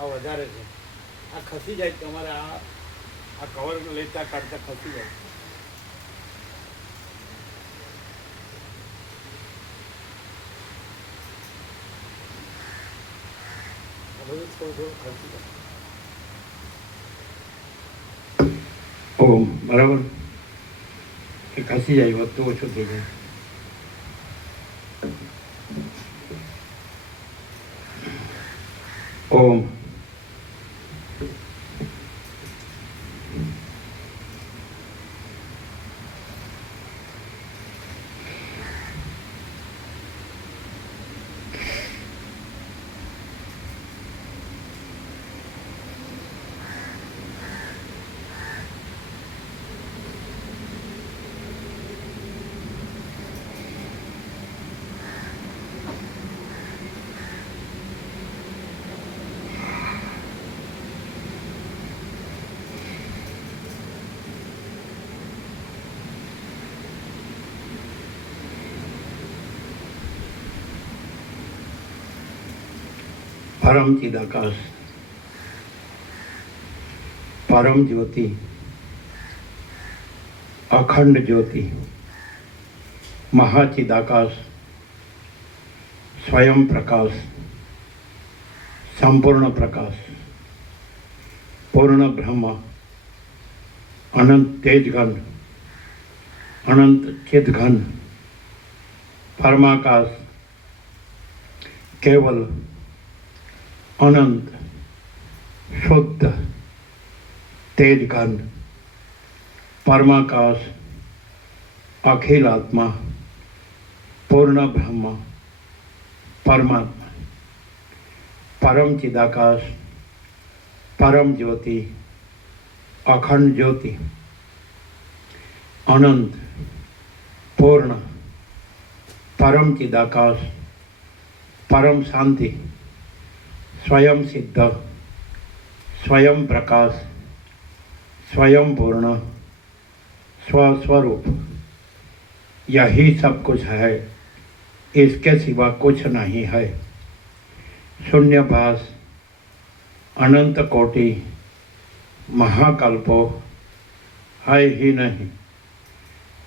આ વધારે છે, આ ખસી જાય તમારે, આ કવર લેતા કાઢતા ખસી જાય. ઓમ બરાબર, એ ખસી જાય, વધતું ઓછું થઈ જાય. ઓમ परम चिदाकाश, परम ज्योति, अखंड ज्योति, महाचिदाकाश, स्वयं प्रकाश, संपूर्ण प्रकाश, पूर्ण ब्रह्म, अनंत तेजघन, अनंत चिदघन, परमाकाश, केवल अनंत शुद्ध तेजघन, परमाकाश, अखिल आत्मा, पूर्ण ब्रह्म, परमात्मा, परम चिदाकाश, परम ज्योति, अखंड ज्योति, अनंत पूर्ण परम चिदाकाश, परम शांति, स्वयं सिद्ध, स्वयं प्रकाश, स्वयं पूर्ण, स्वस्वरूप, यही सब कुछ है, इसके सिवा कुछ नहीं है. शून्यभास, अनंत कोटि, महाकल्पो है ही नहीं.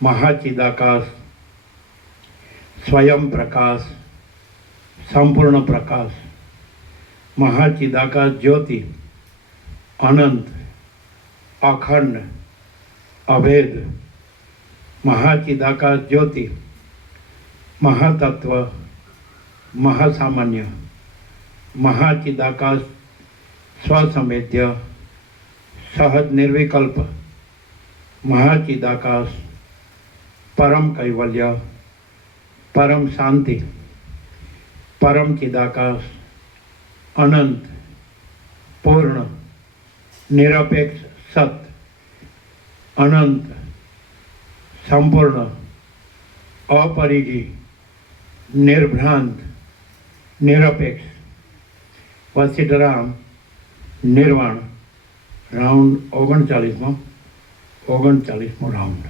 महाचिदाकाश, स्वयं प्रकाश, संपूर्ण प्रकाश, महाचिदाकाश ज्योति, अनंत, अखंड, अभेद, महाचिदाकाश ज्योति, महातत्व, महासामान्य, महाचिदाकाश स्वसंवेद्य, सहज निर्विकल्प, महाचिदाकाश, परम कैवल्य, परम शांति, परम चिदाकाश, अनंत, पूर्ण, निरपेक्ष सत्य, अनंत, संपूर्ण, अपरिघी, निर्भ्रांत, निरपेक्ष, वसिष्ठराम निर्वाण. राउंड 39मो राउंड.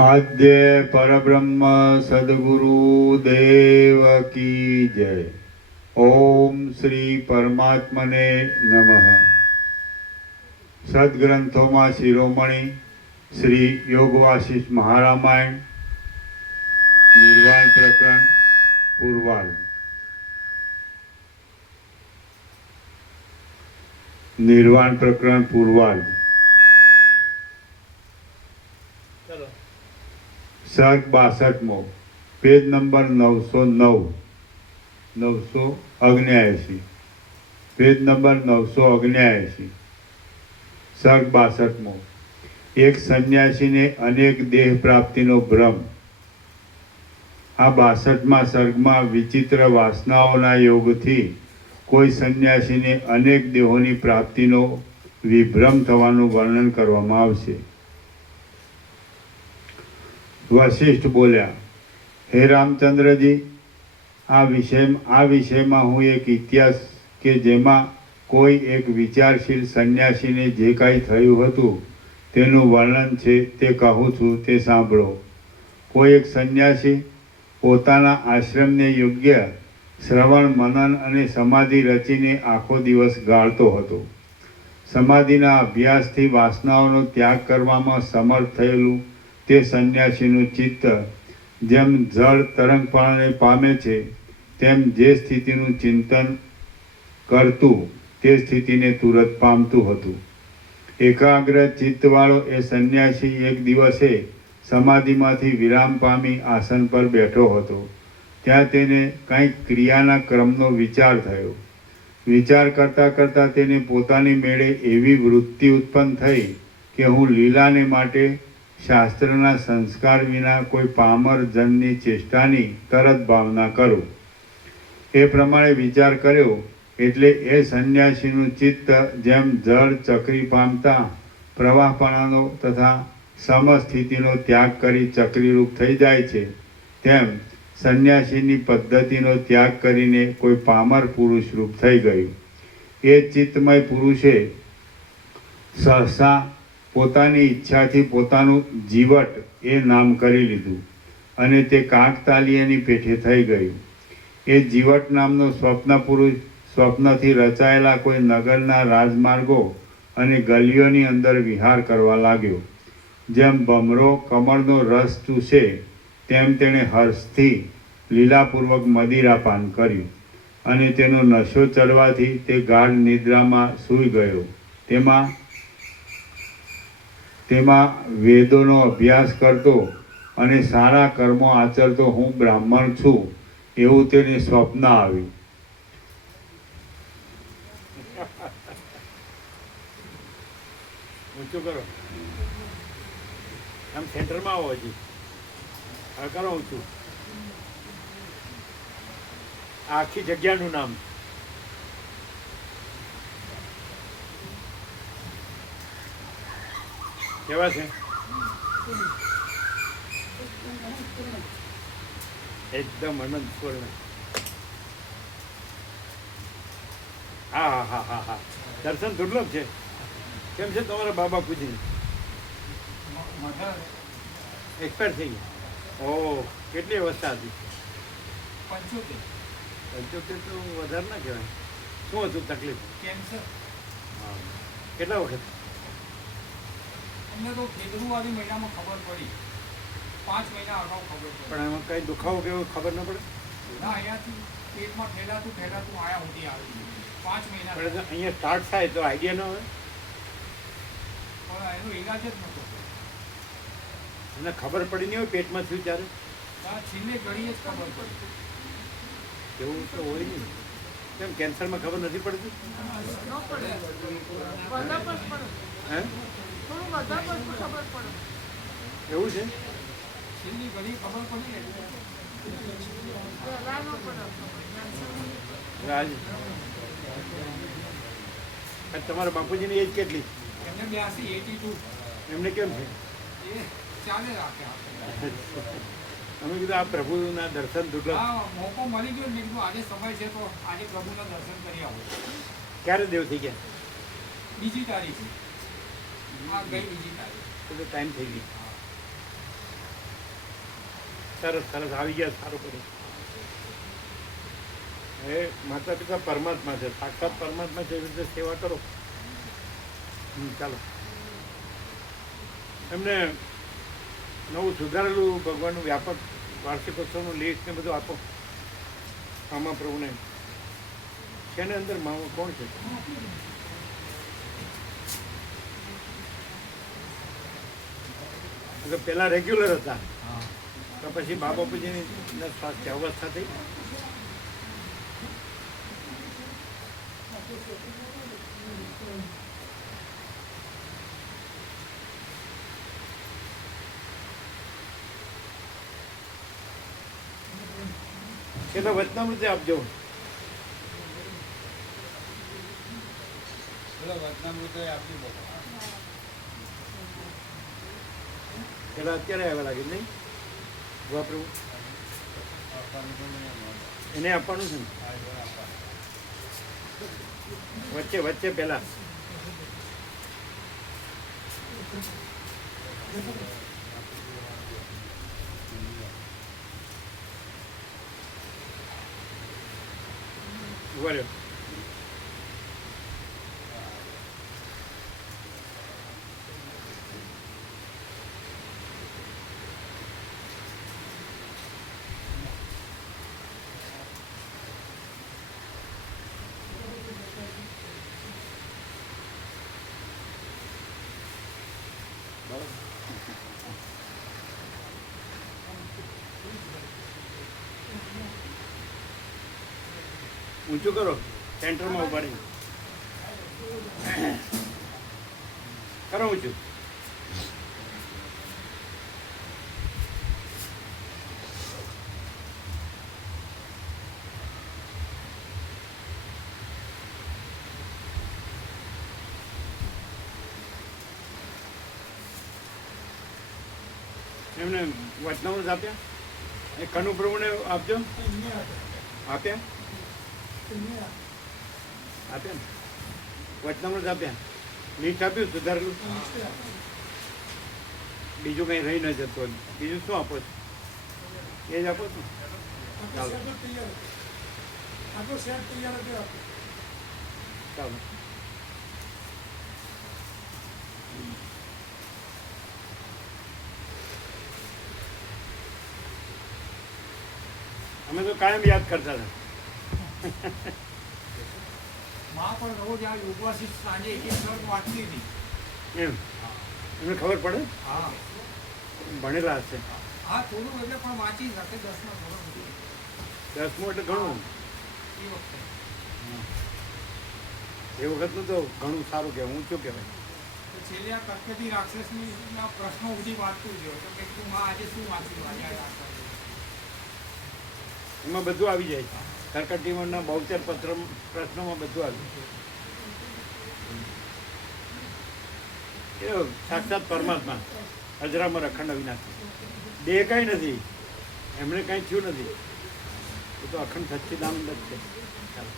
आद्य परब्रह्म सद्गुरु देव की जय. ओम श्री परमात्मने नमः. सद्ग्रंथों शिरोमणि श्री योगवासिष्ठ महारामायण निर्वाण प्रकरण पूर्वाल. निर्वाण प्रकरण पूर्वाल. सर्ग 62मो, पेज नंबर 909, 979, पेज नंबर 979. सर्ग 62मो. एक सन्यासी ने अनेक देह प्राप्तिनो भ्रम. आ 62मा सर्गमा विचित्र वासनाओना योगथी कोई सन्यासी ने अनेक देहोनी प्राप्तिनो विभ्रम थवानुं वर्णन करवामां आवशे. वशिष्ठ बोल्या, हे रामचंद्र जी, आ विषय में हूँ एक इतिहास के जेमा કોઈ એક વિચારશીલ સંન્યાસીને જે કાંઈ થયું હતું તેનું વર્ણન છે તે કહું છું, તે સાંભળો. કોઈ એક સંન્યાસી પોતાના આશ્રમને યોગ્ય શ્રવણ, મનન અને સમાધિ રચીને આખો દિવસ ગાળતો હતો. સમાધિના અભ્યાસથી વાસનાઓનો ત્યાગ કરવામાં સમર્થ થયેલું તે સંન્યાસીનું ચિત્ત જેમ જળ તરંગપણાને પામે છે તેમ જે સ્થિતિનું ચિંતન કરતું તે સ્થિતિને તુરત પામતું હતું. એકાગ્ર ચિત્તવાળો એ સંન્યાસી એક દિવસે સમાધિમાંથી વિરામ પામી આસન પર બેઠો હતો. ત્યાં તેને કંઈક ક્રિયાના ક્રમનો વિચાર થયો. વિચાર કરતાં કરતાં તેને પોતાની મેળે એવી વૃત્તિ ઉત્પન્ન થઈ કે હું લીલાને માટે શાસ્ત્રના સંસ્કાર વિના કોઈ પામર જનની ચેષ્ટાની તરત ભાવના કરું. એ પ્રમાણે વિચાર કર્યો એટલે એ સંન્યાસીનું ચિત્ત જેમ જળ ચક્રી પામતા પ્રવાહપણાનો તથા સમસ્થિતિનો ત્યાગ કરી ચક્રીરૂપ થઈ જાય છે તેમ સંન્યાસીની પદ્ધતિનો ત્યાગ કરીને કોઈ પામર પુરુષ રૂપ થઈ ગયું. એ ચિત્તમય પુરુષે સહસા પોતાની ઈચ્છાથી પોતાનું જીવટ એ નામ કરી લીધું અને તે કાકતાલીયની પેઠે થઈ ગયું. એ જીવટ નામનો સ્વપ્ન પુરુષ સ્વપ્નથી રચાયેલા કોઈ નગરના રાજમાર્ગો અને ગલીઓની અંદર વિહાર કરવા લાગ્યો. જેમ ભમરો કમળનો રસ ચૂસે તેમ તેણે હર્ષથી લીલાપૂર્વક મદિરાપાન કર્યું અને તેનો નશો ચડવાથી તે ગાઢ નિદ્રામાં સૂઈ ગયો. તેમાં વેદોનો અભ્યાસ કરતો અને સારા કર્મો આચરતો હું બ્રાહ્મણ છું એવું તેને સ્વપ્ન આવ્યું. ઊંચું કરો, આમ સેન્ટરમાં આવો. હજી હા કરો ઊંચું. આખી જગ્યાનું નામ કેવા છે? એકદમ અનંત સ્વર્ણ. હા હા હા હા હા, દર્શન દુર્લભ છે. કેમ છે તમારા બાબા પૂજીને? એક્સપાયર થઈ ગયા? ઓહ, કેટલી અવસ્થા હતી? 75. 75 તો વધારે ના કહેવાય. શું હતું તકલીફ? કેન્સર. હા, કેટલા વખત? અમને તો ફેબ્રુઆરી મહિનામાં ખબર પડી, 5 મહિના અગાઉ ખબર પડી. પણ એમાં કઈ દુખાવો કેવો ખબર ન પડે? ના, અહીંયાથી પેટમાં ફેલાતું આયા સુધી આવી 5 મહિના. પણ અહીંયા સ્ટાર્ટ થાય તો આઈડિયા ન હોય. પણ એનો ઈલાજ જ નહોતો. એને ખબર પડી નહીં હોય પેટમાં થયું ત્યારે? છેલ્લે ઘડીએ જ ખબર પડી. એવું તો હોય નહીં. કેમ કેન્સરમાં ખબર નથી પડતી? હે, એવું છે? છેલ્લી ઘડી ખબર પડી આજ તમારા બાપુજીની એજ કેટલી? એમને 82. એમને કેમ છે? એ ચાલે રાખે આપણે. અમે કીધું આ પ્રભુના દર્શન દુર્લભ. હા, મોકો મળી ગયો. મેં કીધું આજે સમય છે તો આજે પ્રભુના દર્શન કરી આવો. ક્યારે દેવ થઈ ગયા? 2જી તારીખ. હા, ગઈ 2જી તારીખ. તો ટાઈમ થઈ ગઈ. સરસ સરસ, આવી ગયા, સારું કર્યું. એ માતા પિતા પરમાત્મા છે, સાક્ષાત પરમાત્મા છે, એવી રીતે સેવા કરો. ચાલો, એમને નવું સુધારેલું ભગવાનનું વ્યાપક વાર્ષિકોત્સવનું લિસ્ટ ને બધું આપો. આમાં પ્રભુને છે ને અંદર મામા કોણ છે? પેલા રેગ્યુલર હતા તો પછી બાબાપુજીની સ્વાસ્થ્ય અવસ્થા થઈ. એ તો વચનામૃત આપજો. પેલા અત્યારે આવ્યા લાગે નહીં? વાપરવું એને આપવાનું છે ને? વચ્ચે વચ્ચે પહેલા ઉભા રહ્યો. ઊંચું કરો, સેન્ટરમાં ઉભા રહી કરો ઊંચું. એમને વચનામૃત આપ્યા, એ કનુ પ્રભુને આપજો. આપ્યા આપ્યા ને વચનામૃત આપ્યા, લીસ્ટ આપ્યું સુધારેલું. બીજું કંઈ રહી ન જતું. બીજું શું આપો છો? એ જ આપો છો. ચાલો ચાલો. અમે તો કાયમ યાદ કરતા હતા. માં પણ રોજ આ યોગવાસી સાંજે એક શ્લોક વાંચતી હતી. એમ એમને ખબર પડે, હા ભણેલા હશે. હા થોડું એટલે પણ વાંચી શકે 10માં ધોરણ સુધી. 10મું એટલે ઘણું. એ વખતે એ વખતનું તો ઘણું સારું કહેવાય, ઊંચું કહેવાય. તો છેલ્લે આ કટકટી રાક્ષસની ના પ્રશ્નો સુધી વાંચતું ગયો તો કે તું માં આજે શું વાંચ્યું આજે આ રાક્ષસ. એમાં બધું આવી જાય છે. કર્કટીમણના બહુચર પત્ર પ્રશ્નોમાં બધું આવી જાય. એ સાક્ષાત પરમાત્મા અજરામર અખંડ અવિનાશી. દેહ કાંઈ નથી, એમણે કાંઈ થયું નથી. એ તો અખંડ સચ્ચિદાનંદ જ છે. ચાલો.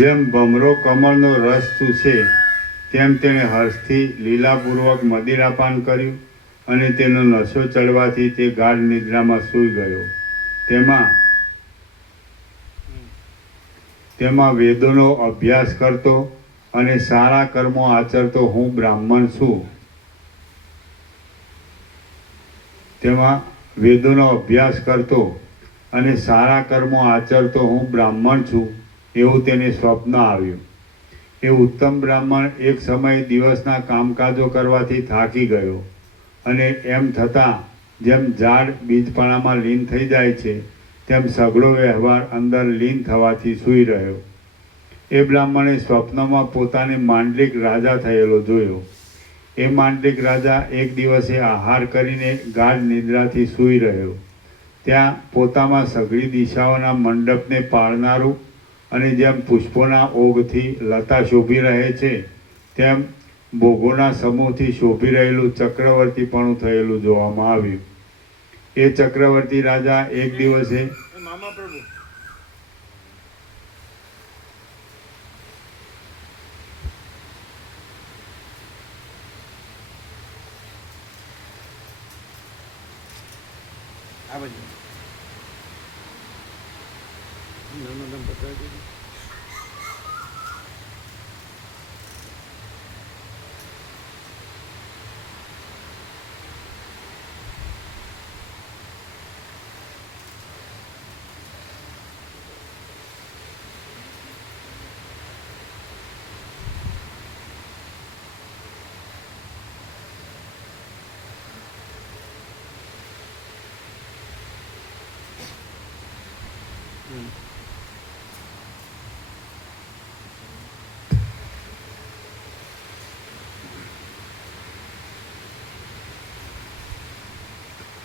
જેમ ભમરો કમળનો રસ ચૂસે તેમ તેણે હર્ષથી લીલાપૂર્વક મદિરાપાન કર્યું અને તેનો નશો ચડવાથી તે ગાઢ નિદ્રામાં સૂઈ ગયો. તેમાં વેદોનો અભ્યાસ કરતો અને સારા કર્મો આચરતો હું બ્રાહ્મણ છું. તેમાં વેદોનો અભ્યાસ કરતો અને સારા કર્મો આચરતો હું બ્રાહ્મણ છું એવું તેને સ્વપ્ન આવ્યું. એ ઉત્તમ બ્રાહ્મણ એક સમયે દિવસના કામકાજો કરવાથી થાકી ગયો અને એમ થતાં જેમ ઝાડ બીજપણામાં લીન થઈ જાય છે તેમ સઘળો વ્યવહાર અંદર લીન થવાથી સૂઈ રહ્યો. એ બ્રાહ્મણે સ્વપ્નમાં પોતાને માંડલિક રાજા થયેલો જોયો. એ માંડલિક રાજા એક દિવસે આહાર કરીને ગાઢ નિદ્રાથી સૂઈ રહ્યો. ત્યાં પોતામાં સઘળી દિશાઓના મંડપને પાળનારું અને જેમ પુષ્પોના ઓગથી લતા શોભી રહે છે તેમ ભોગોના સમૂહથી શોભી રહેલું ચક્રવર્તીપણું થયેલું જોવામાં આવ્યું. એ ચક્રવર્તી રાજા એક દિવસે એ મામા પ્રભુ આ બાજુ નર્મદમ પકડાઈ દીધું.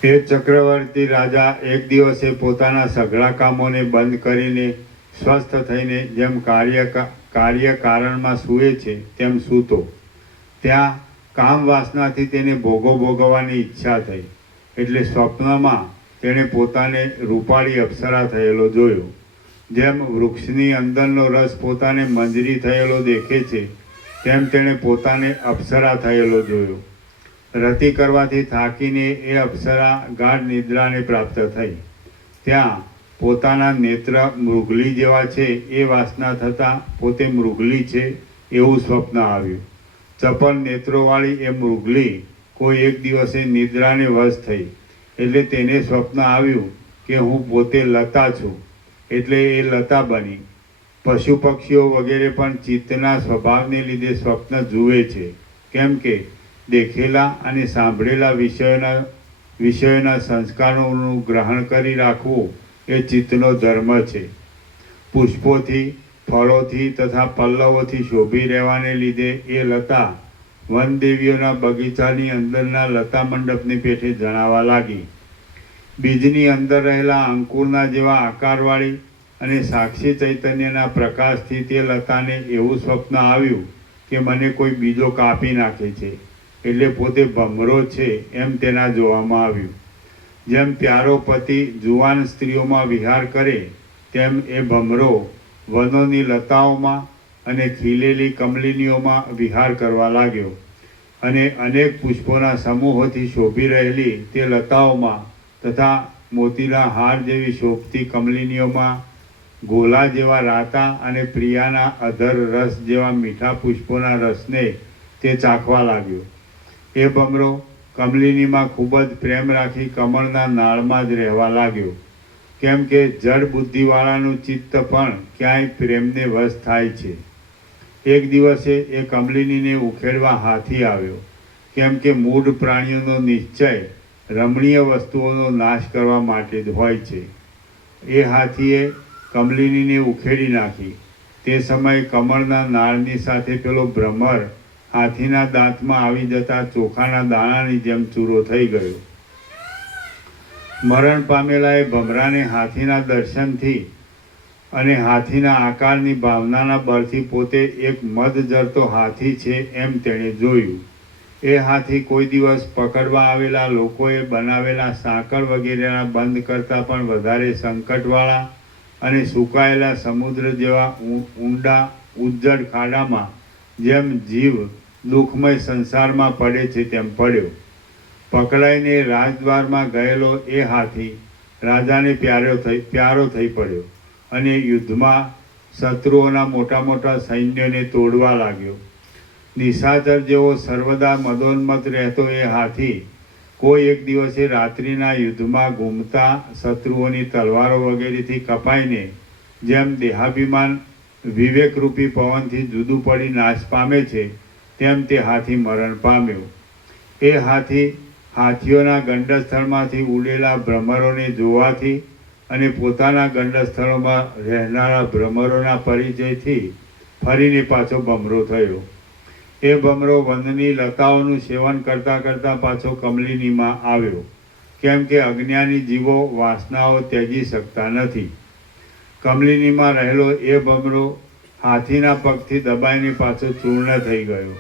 એ ચક્રવર્તી રાજા એક દિવસે પોતાના સઘળા કામોને બંધ કરીને સ્વસ્થ થઈને જેમ કાર્ય કારણમાં સૂવે છે તેમ સૂતો. ત્યાં કામ વાસનાથી તેને ભોગવવાની ઈચ્છા થઈ, એટલે સ્વપ્નમાં તેણે પોતાને રૂપાળી અપ્સરા થયેલો જોયો. જેમ વૃક્ષની અંદરનો રસ પોતાને મંજરી થયેલો દેખે છે, તેમ તેણે પોતાને અપ્સરા થયેલો જોયો. રતિ કરવાથી થાકીને એ અપ્સરા ગાઢ નિદ્રાને પ્રાપ્ત થઈ. ત્યાં પોતાના નેત્ર મૃગલી જેવા છે એ વાસના થતાં પોતે મૃગલી છે એવું સ્વપ્ન આવ્યું. ચપળ નેત્રોવાળી એ મૃગલી કોઈ એક દિવસે નિદ્રાને વશ થઈ, એટલે તેને સ્વપ્ન આવ્યું કે હું પોતે લતા છું, એટલે એ લતા બની. પશુ પક્ષીઓ વગેરે પણ ચિત્તના સ્વભાવને લીધે સ્વપ્ન જુએ છે, કેમ કે દેખેલા અને સાંભળેલા વિષયોના સંસ્કારોનું ગ્રહણ કરી રાખવું એ ચિત્તનો ધર્મ છે. પુષ્પોથી, ફળોથી તથા પલ્લવોથી શોભી રહેવાને લીધે એ લતા વનદેવીઓના બગીચાની અંદરના લતા મંડપની પેઠે જણાવા લાગી. બીજની અંદર રહેલા અંકુરના જેવા આકારવાળી અને સાક્ષી ચૈતન્યના પ્રકાશથી તે લતાને એવું સ્વપ્ન આવ્યું કે મને કોઈ બીજો કાપી નાખે છે, એટલે પોતે ભમરો છે એમ તેના જોવામાં આવ્યું. જેમ પ્યારો પતિ જુવાન સ્ત્રીઓમાં વિહાર કરે, તેમ એ ભમરો વનોની લતાઓમાં અને ખીલેલી કમલિનીઓમાં વિહાર કરવા લાગ્યો. અને અનેક પુષ્પોના સમૂહોથી શોભી રહેલી તે લતાઓમાં તથા મોતીના હાર જેવી શોભતી કમલિનીઓમાં ગોલા જેવા રાતા અને પ્રિયાના અધર રસ જેવા મીઠા પુષ્પોના રસને તે ચાખવા લાગ્યો. એ ભમરો કમલિનીમાં ખૂબ જ પ્રેમ રાખી કમળના નાળમાં જ રહેવા લાગ્યો, કેમ કે જડ બુદ્ધિવાળાનું ચિત્ત પણ ક્યાંય પ્રેમને વશ થાય છે. એક દિવસે એ કમલિનીને ઉખેડવા હાથી આવ્યો, કેમ કે મૂઢ પ્રાણીઓનો નિશ્ચય રમણીય વસ્તુઓનો નાશ કરવા માટે જ હોય છે. એ હાથીએ કમલિનીને ઉખેડી નાખી. તે સમયે કમળના નાળની સાથે પેલો ભ્રમર હાથીના દાંતમાં આવી જતા ચોખાના દાણાની જેમ ચૂરો થઈ ગયો. મરણ પામેલા એ ભમરાને હાથીના દર્શનથી અને હાથીના આકારની ભાવનાના બળથી પોતે એક મદ જરતો હાથી છે એમ તેણે જોયું. એ હાથી કોઈ દિવસ પકડવા આવેલા લોકોએ બનાવેલા સાંકળ વગેરેના બંધ કરતાં પણ વધારે સંકટવાળા અને સુકાયેલા સમુદ્ર જેવા ઊંડા ઉજ્જડ ખાડામાં જેમ જીવ દુઃખમય સંસારમાં પડે છે તેમ પડ્યો. પકડાઈને રાજદ્વારમાં ગયેલો એ હાથી રાજાને પ્યારો થઈ પડ્યો અને યુદ્ધમાં શત્રુઓના મોટા મોટા સૈન્યોને તોડવા લાગ્યો. નિશાચર જેવો સર્વદા મદોન્મત રહેતો એ હાથી કોઈ એક દિવસે રાત્રિના યુદ્ધમાં ઘૂમતા શત્રુઓની તલવારો વગેરેથી કપાઈને જેમ દેહાભિમાન વિવેકરૂપી પવનથી જુદું પડી નાશ પામે છે, તેમ તે હાથી મરણ પામ્યો. એ હાથીઓના ગંડસ્થળમાંથી ઉડેલા ભ્રમરોને જોવાથી અને પોતાના ગંડસ્થળોમાં રહેનારા ભ્રમરોના પરિચયથી ફરીને પાછો ભમરો થયો. એ ભમરો વનની લતાઓનું સેવન કરતાં કરતાં પાછો કમલિનીમાં આવ્યો, કેમ કે અજ્ઞાની જીવો વાસનાઓ ત્યજી શકતા નથી. કમલિનીમાં રહેલો એ ભમરો હાથીના પગથી દબાઈને પાછો ચૂર્ણ થઈ ગયો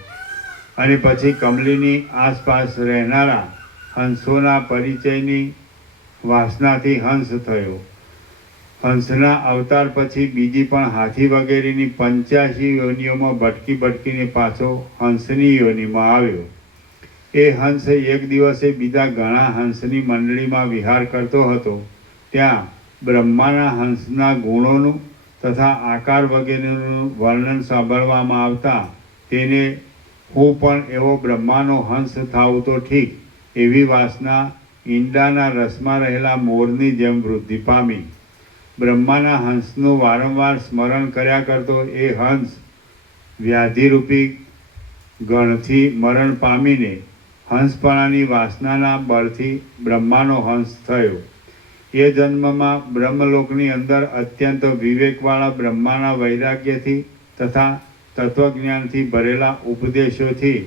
અને પછી કમલિની આસપાસ રહેનારા હંસોના પરિચયની વાસનાથી હંસ થયો. હંસના અવતાર પછી બીજી પણ હાથી વગેરેની 85 યોનિઓમાં ભટકીને પાછો હંસની યોનિમાં આવ્યો. એ હંસ એક દિવસે બીજા ઘણા હંસની મંડળીમાં વિહાર કરતો હતો. ત્યાં બ્રહ્માના હંસના ગુણોનું તથા આકાર વગેરેનું વર્ણન સાંભળવામાં આવતા તેને હું પણ એવો બ્રહ્માનો હંસ થાઉં તો ઠીક એવી વાસના ઈંડાના રસમાં રહેલા મોરની જેમ વૃદ્ધિ પામી. બ્રહ્માના હંસનું વારંવાર સ્મરણ કર્યા કરતો એ હંસ વ્યાધિરૂપી ગણથી મરણ પામીને હંસપણાની વાસનાના બળથી બ્રહ્માનો હંસ થયો. એ જન્મમાં બ્રહ્મલોકની અંદર અત્યંત વિવેકવાળા બ્રહ્માના વૈરાગ્યથી તથા તત્વજ્ઞાનથી ભરેલા ઉપદેશોથી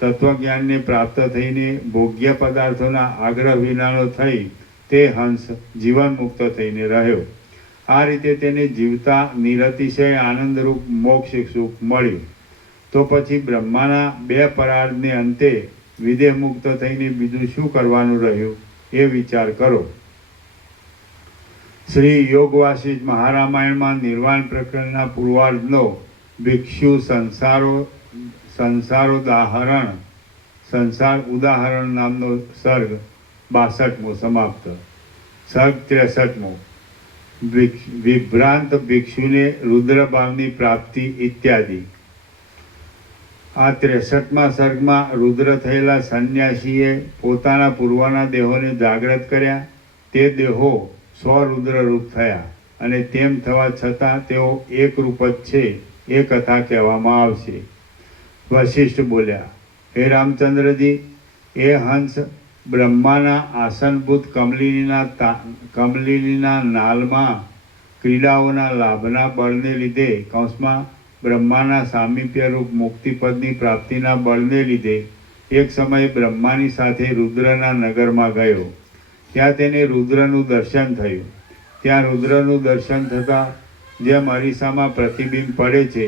તત્વજ્ઞાનને પ્રાપ્ત થઈને ભોગ્ય પદાર્થોના આગ્રહ વિનાનો થઈ તે હંસ જીવન મુક્ત થઈને રહ્યો આ રીતે તેને જીવતા નિરતિશય આનંદરૂપ મોક્ષ સુખ મળ્યું. તો પછી બ્રહ્માના 2 પરાર્ધને અંતે વિદેહ મુક્ત થઈને બીજું શું કરવાનું રહ્યું એ વિચાર કરો. શ્રી યોગ વાસિષ્ઠ મહારામાયણમાં નિર્વાણ પ્રકરણના પૂર્વાર્ધનો ભિક્ષુ સંસાર ઉદાહરણ નામનો સર્ગ 62મો સમાપ્ત. સર્ગ 63મો વિભ્રાંત ભિક્ષુને રુદ્રભાવની પ્રાપ્તિ ઇત્યાદિ. આ 63મા સર્ગમાં રુદ્ર થયેલા સંન્યાસીએ પોતાના પૂર્વના દેહોને જાગ્રત કર્યા. તે દેહો સ્વરુદ્રરૂપ થયા અને તેમ થવા છતાં તેઓ એક રૂપ જ છે એ કથા કહેવામાં આવશે. વશિષ્ઠ બોલ્યા, હે રામચંદ્રજી, એ હંસ બ્રહ્માના આસનભૂત કમલિનીના નાલમાં ક્રીડાઓના લાભના બળને લીધે કૌંસમાં બ્રહ્માના સામીપ્યરૂપ મુક્તિપદની પ્રાપ્તિના બળને લીધે એક સમયે બ્રહ્માની સાથે રુદ્રના નગરમાં ગયો. ત્યાં તેને રુદ્રનું દર્શન થયું. ત્યાં રુદ્રનું દર્શન થતાં જેમ અરીસામાં પ્રતિબિંબ પડે છે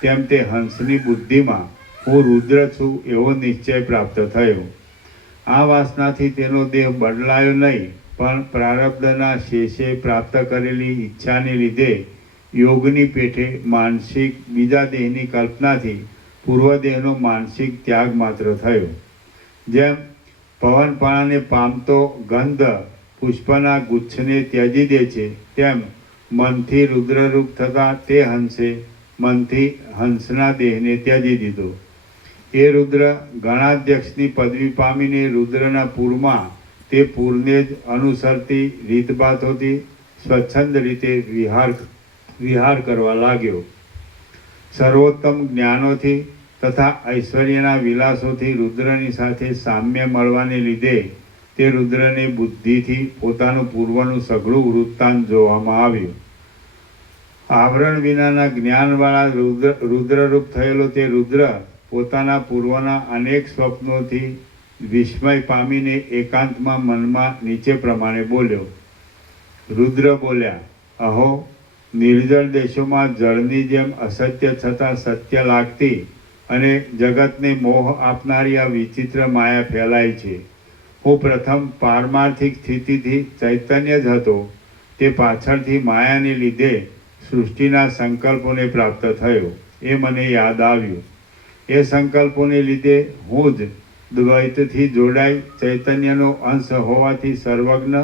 તેમ તે હંસની બુદ્ધિમાં હું રુદ્ર છું એવો નિશ્ચય પ્રાપ્ત થયો. આ વાસનાથી તેનો દેહ બદલાયો નહીં, પણ પ્રારબ્ધના શેષે પ્રાપ્ત કરેલી ઈચ્છાને લીધે યોગની પેઠે માનસિક બીજા દેહની કલ્પનાથી પૂર્વદેહનો માનસિક ત્યાગ માત્ર થયો. જેમ પવનપાળાને પામતો ગંધ પુષ્પના ગુચ્છને ત્યજી દે છે, તેમ મનથી રુદ્રરૂપ થતાં તે હંસે મનથી હંસના દેહને ત્યજી દીધો. એ રુદ્ર ગણાધ્યક્ષની પદવી પામીને રુદ્રના પૂરમાં તે પૂરને જ અનુસરતી રીતભાતોથી સ્વચ્છંદ રીતે વિહાર કરવા લાગ્યો. સર્વોત્તમ જ્ઞાનોથી તથા ઐશ્વર્યના વિલાસોથી રુદ્રની સાથે સામ્ય મળવાને લીધે તે રુદ્રને બુદ્ધિથી પોતાનું પૂર્વનું સઘળું વૃત્તાંત જોવામાં આવ્યું. આવરણ વિનાના જ્ઞાનવાળા રુદ્રરૂપ થયેલો તે રુદ્ર પોતાના પૂર્વના અનેક સ્વપ્નોથી વિસ્મય પામીને એકાંતમાં મનમાં નીચે પ્રમાણે બોલ્યો. રુદ્ર બોલ્યા, અહો, નિર્જળ દેશોમાં જળની જેમ અસત્ય છતાં સત્ય લાગતી અને જગતને મોહ આપનારી આ વિચિત્ર માયા ફેલાય છે. હું પ્રથમ પારમાર્થિક સ્થિતિથી ચૈતન્ય જ હતો. તે પાછળથી માયાને લીધે સૃષ્ટિના સંકલ્પોને પ્રાપ્ત થયો એ મને યાદ આવ્યું. એ સંકલ્પોને લીધે હું જ દ્વૈતથી જોડાઈ ચૈતન્યનો અંશ હોવાથી સર્વજ્ઞ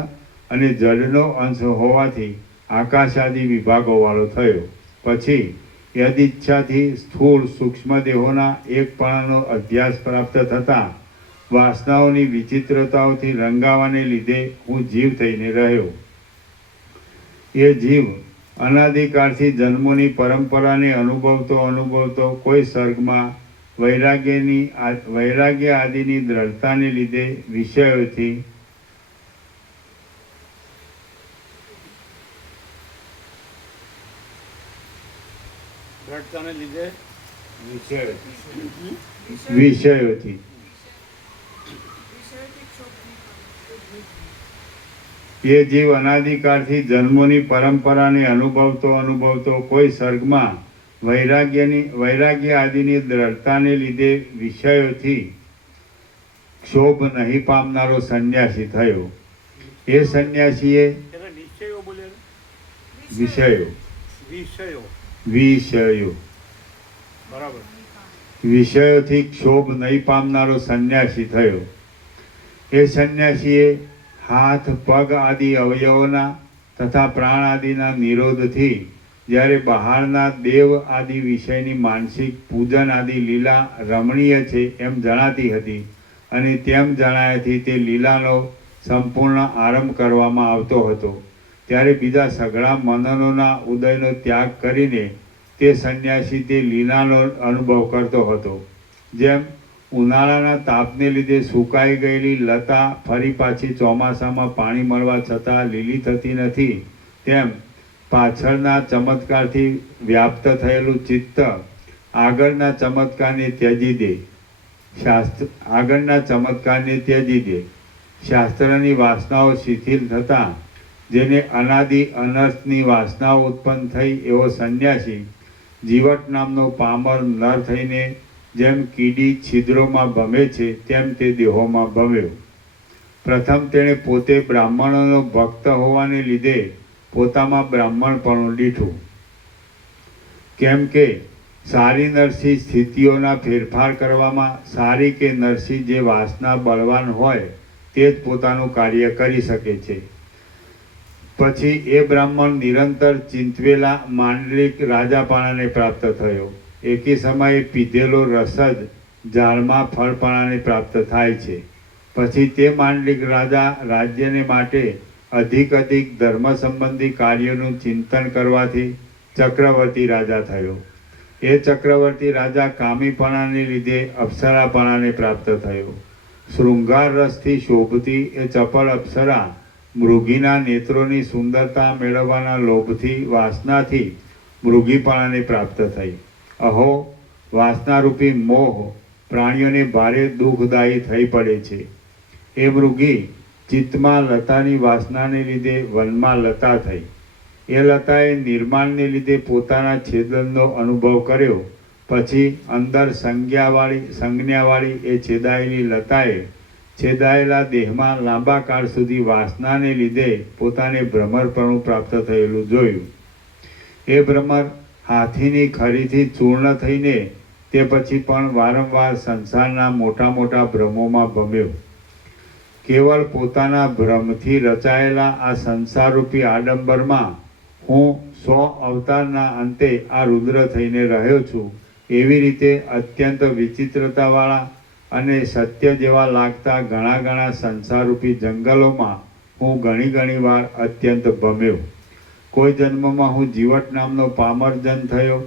અને જડનો અંશ હોવાથી આકાશાદી વિભાગોવાળો થયો. પછી યદિચ્છાથી સ્થૂળ સૂક્ષ્મ દેહોના એકપણાનો અધ્યાસ પ્રાપ્ત થતાં વાસનાઓની વિચિત્રતાઓથી રંગાવાને લીધે હું જીવ થઈને રહ્યો. એ જીવ અનાદિકાળથી જન્મોની પરંપરાને અનુભવતો કોઈ સર્ગમાં વૈરાગ્ય આદિની દ્રઢતાને લીધે વિષયોથી એ જીવ અનાદિકાળથી જન્મોની પરંપરાને અનુભવતો કોઈ સર્ગમાં વૈરાગ્ય આદિની દ્રઢતાને લીધે વિષયોથી ક્ષોભ નહીં પામનારો સંન્યાસી થયો. એ સંન્યાસીએ વિષયો બરાબર વિષયોથી ક્ષોભ નહીં પામનારો સંન્યાસી થયો. એ સંન્યાસીએ હાથ પગ આદિ અવયવોના તથા પ્રાણ આદિના નિરોધથી જ્યારે બહારના દેવ આદિ વિષયની માનસિક પૂજન આદિ લીલા રમણીય છે એમ જણાતી હતી અને તેમ જણાયાથી તે લીલાનો સંપૂર્ણ આરંભ કરવામાં આવતો હતો, ત્યારે બીજા સઘળા મનનોના ઉદયનો ત્યાગ કરીને તે સંન્યાસી તે લીલાનો અનુભવ કરતો હતો. જેમ ઉનાળાના તાપને લીધે સુકાઈ ગયેલી લતા ફરી પાછી ચોમાસામાં પાણી મળવા છતાં લીલી થતી નથી, તેમ પાછળના ચમત્કારથી વ્યાપ્ત થયેલું ચિત્ત આગળના ચમત્કારને ત્યજી દે. શાસ્ત્રની વાસનાઓ શિથિલ થતાં જેને અનાદિ અનર્થની વાસનાઓ ઉત્પન્ન થઈ એવો સંન્યાસી જીવટ નામનો પામર નર થઈને જેમ કીડી છિદ્રોમાં ભમે છે તેમ તે દેહોમાં ભમ્યો. પ્રથમ તેણે પોતે બ્રાહ્મણોનો ભક્ત હોવાને લીધે પોતામાં બ્રાહ્મણપણું દીઠું. કેમ કે સારી નરસી સ્થિતિઓના ફેરફાર કરવામાં સારી કે નરસી જે વાસના બળવાન હોય તે જ પોતાનું કાર્ય કરી શકે છે. પછી એ બ્રાહ્મણ નિરંતર ચિંતવેલા માંડલિક રાજાપણાને પ્રાપ્ત થયો. એકી સમયે પીધેલો રસ જ ઝાડમાં ફળપણાને પ્રાપ્ત થાય છે. પછી તે માંડલિક રાજા રાજ્યને માટે અધિક ધર્મ સંબંધી કાર્યોનું ચિંતન કરવાથી ચક્રવર્તી રાજા થયો. એ ચક્રવર્તી રાજા કામીપણાને લીધે અપ્સરાપણાને પ્રાપ્ત થયો. શૃંગાર રસથી શોભતી એ ચપળ અપ્સરા મૃગીના નેત્રોની સુંદરતા મેળવવાના લોભથી વાસનાથી મૃગીપણાને પ્રાપ્ત થઈ. અહો, વાસનારૂપી મોહ પ્રાણીઓને ભારે દુઃખદાયી થઈ પડે છે. એ મૃગી ચિત્તમાં લતાની વાસનાને લીધે વનમાં લતા થઈ. એ લતાએ નિર્માણને લીધે પોતાના છેદનનો અનુભવ કર્યો. પછી અંદર સંજ્ઞાવાળી એ છેદાયેલી લતાએ છેદાયેલા દેહમાં લાંબા કાળ સુધી વાસનાને લીધે પોતાને ભ્રમરપણું પ્રાપ્ત થયેલું જોયું. એ ભ્રમર હાથીની ખરીથી ચૂર્ણ થઈને તે પછી પણ વારંવાર સંસારના મોટા મોટા ભ્રમોમાં ભમ્યો. કેવળ પોતાના ભ્રમથી રચાયેલા આ સંસારરૂપી આડંબરમાં હું 100 અવતારના અંતે આ રુદ્ર થઈને રહ્યો છું એવી રીતે અત્યંત વિચિત્રતાવાળા અને સત્ય જેવા લાગતા ઘણા સંસારરૂપી જંગલોમાં હું ઘણી વાર અત્યંત ભમ્યો. કોઈ જન્મમાં હું જીવટ નામનો પામરજન થયો,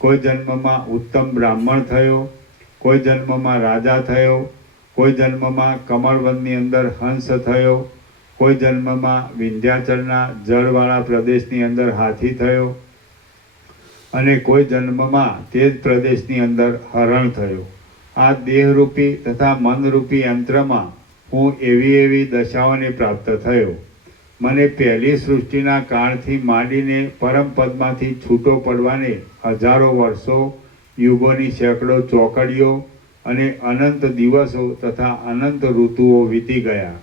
કોઈ જન્મમાં ઉત્તમ બ્રાહ્મણ થયો, કોઈ જન્મમાં રાજા થયો, કોઈ જન્મમાં કમળવનની અંદર હંસ થયો, કોઈ જન્મમાં વિંધ્યાચલના જળવાળા પ્રદેશની અંદર હાથી થયો અને કોઈ જન્મમાં તે જ પ્રદેશની અંદર હરણ થયો. આ દેહરૂપી તથા મનરૂપી યંત્રમાં હું એવી દશાઓને પ્રાપ્ત થયો. મને પહેલી સૃષ્ટિના કાળથી માંડીને પરમપદમાંથી છૂટો પડવાને હજારો વર્ષો, યુગોની સેંકડો ચોકડીઓ અને અનંત દિવસો તથા અનંત ઋતુઓ વીતી ગયા.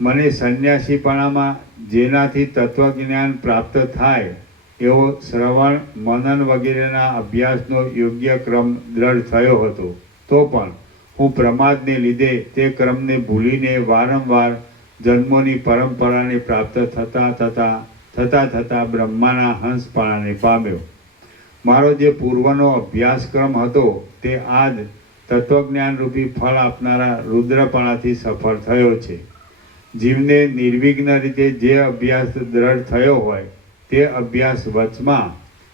મને સંન્યાસીપણામાં જેનાથી તત્વજ્ઞાન પ્રાપ્ત થાય એવો શ્રવણ, મનન વગેરેના અભ્યાસનો યોગ્ય ક્રમ દ્રઢ થયો હતો. તો પણ હું પ્રમાદને લીધે તે ક્રમને ભૂલીને વારંવાર જન્મોની પરંપરાને પ્રાપ્ત થતાં બ્રહ્માના હંસપણાને પામ્યો. મારો જે પૂર્વનો અભ્યાસક્રમ હતો તે આજ તત્વજ્ઞાનરૂપી ફળ આપનારા રુદ્રપણાથી સફળ થયો છે. જીવને નિર્વિઘ્ન રીતે જે અભ્યાસ દ્રઢ થયો હોય તે અભ્યાસ વચમાં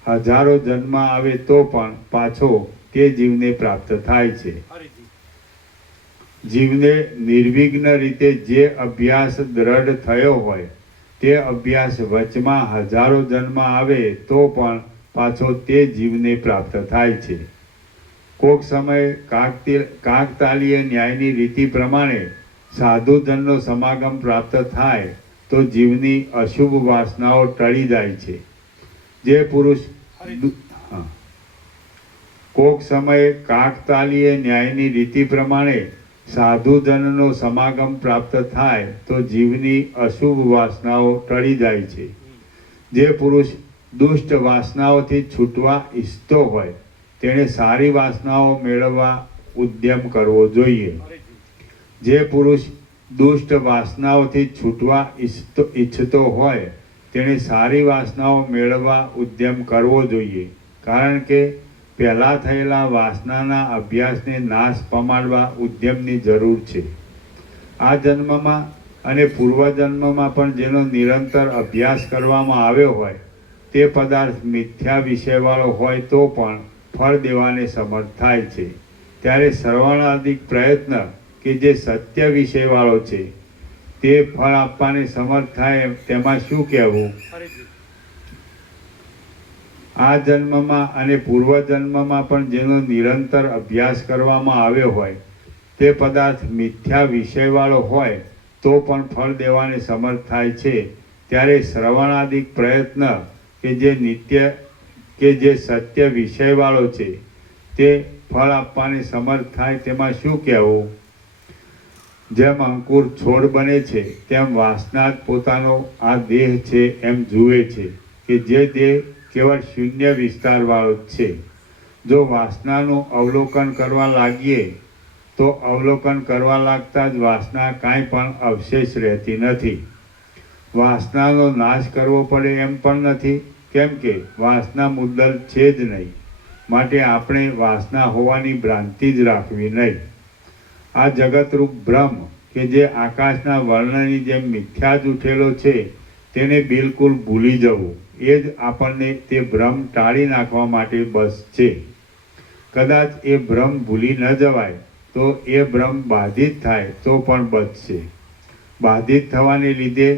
હજારો જન્મ આવે તો પણ પાછો તે જીવને પ્રાપ્ત થાય છે. જીવને નિર્વિઘ્ન રીતે જે અભ્યાસ દ્રઢ થયો હોય તે અભ્યાસ વચમાં હજારો જન્મ આવે તો પણ પાછો તે જીવને પ્રાપ્ત થાય છે. કોક સમયે કાકતાલીય ન્યાયની રીતિ પ્રમાણે સાધુજનનો સમાગમ પ્રાપ્ત થાય તો જીવની અશુભ વાસનાઓ ટળી જાય છે. જે પુરુષ કોક સમયે કાકતાલીય ન્યાયની રીતિ પ્રમાણે સાધુજનનો સમાગમ પ્રાપ્ત થાય તો જીવની અશુભ વાસનાઓ ટળી જાય છે. જે પુરુષ દુષ્ટ વાસનાઓથી છૂટવા ઈચ્છતો હોય તેણે સારી વાસનાઓ મેળવવા ઉદ્યમ કરવો જોઈએ. જે પુરુષ દુષ્ટ વાસનાઓથી છૂટવા ઈચ્છતો હોય તેણે સારી વાસનાઓ મેળવવા ઉદ્યમ કરવો જોઈએ. કારણ કે પહેલાં થયેલા વાસનાના અભ્યાસને નાશ પમાડવા ઉદ્યમની જરૂર છે. આ જન્મમાં અને પૂર્વજન્મમાં પણ જેનો નિરંતર અભ્યાસ કરવામાં આવ્યો હોય તે પદાર્થ મિથ્યા વિષયવાળો હોય તો પણ ફળ દેવાને સમર્થ થાય છે. ત્યારે શ્રવણાદિક પ્રયત્ન કે જે સત્ય વિષયવાળો છે તે ફળ આપવાને સમર્થ થાય તેમાં શું કહેવું? આ જન્મમાં અને પૂર્વજન્મમાં પણ જેનો નિરંતર અભ્યાસ કરવામાં આવ્યો હોય તે પદાર્થ મિથ્યા વિષયવાળો હોય તો પણ ફળ દેવાને સમર્થ થાય છે. ત્યારે શ્રવણાદિક પ્રયત્ન કે જે સત્ય વિષયવાળો છે તે ફળ આપવાને સમર્થ થાય તેમાં શું કહેવું? જેમ અંકુર છોડ બને છે તેમ વાસના જ પોતાનો આ દેહ છે એમ જુએ છે કે જે દેહ કેવળ શૂન્ય વિસ્તારવાળો જ છે. જો વાસનાનું અવલોકન કરવા લાગીએ તો અવલોકન કરવા લાગતા જ વાસના કાંઈ પણ અવશેષ રહેતી નથી. વાસનાનો નાશ કરવો પડે એમ પણ નથી, કેમ કે વાસના મુદ્દલ છે જ નહીં. માટે આપણે વાસના હોવાની ભ્રાંતિ જ રાખવી નહીં. આ જગતરૂપ ભ્રમ કે જે આકાશના વર્ણની જેમ મિથ્યા જ ઉઠેલો છે તેને બિલકુલ ભૂલી જવું એ જ આપણને તે ભ્રમ ટાળી નાખવા માટે બસ છે. કદાચ એ ભ્રમ ભૂલી ન જવાય તો એ ભ્રમ બાધિત થાય તો પણ બચશે. બાધિત થવાને લીધે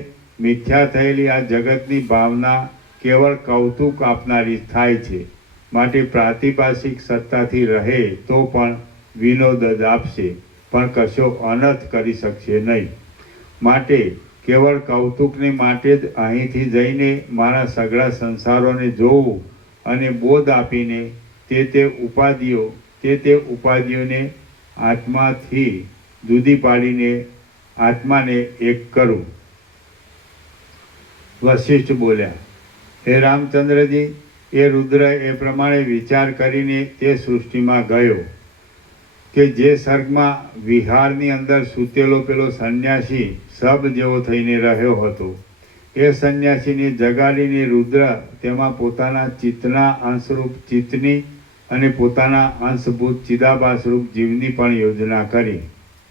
મિથ્યા થયેલી આ જગતની ભાવના કેવળ કૌતુક આપનારી થાય છે. માટે પ્રાતિભાષિક સત્તાથી રહે તો પણ વિનોદ જ આપશે, પણ કશો અનર્થ કરી શકશે નહીં. માટે કેવળ કૌતુકને માટે જ અહીંથી જઈને મારા સઘળા સંસારોને જોવું અને બોધ આપીને તે ઉપાધિઓને આત્માથી જુદી પાડીને આત્માને એક કરું. વશિષ્ઠ બોલ્યા, હે રામચંદ્રજી, એ રુદ્ર એ પ્રમાણે વિચાર કરીને તે સૃષ્ટિમાં ગયો કે જે સર્ગમાં વિહારની અંદર સૂતેલો પેલો સંન્યાસી સબ જેવો થઈને રહ્યો હતો, એ સંન્યાસીને જગાડીને રુદ્ર તેમાં પોતાના ચિત્તના અંશરૂપ ચિત્તની અને પોતાના અંશભૂત ચિદાભાસરૂપ જીવની પણ યોજના કરી.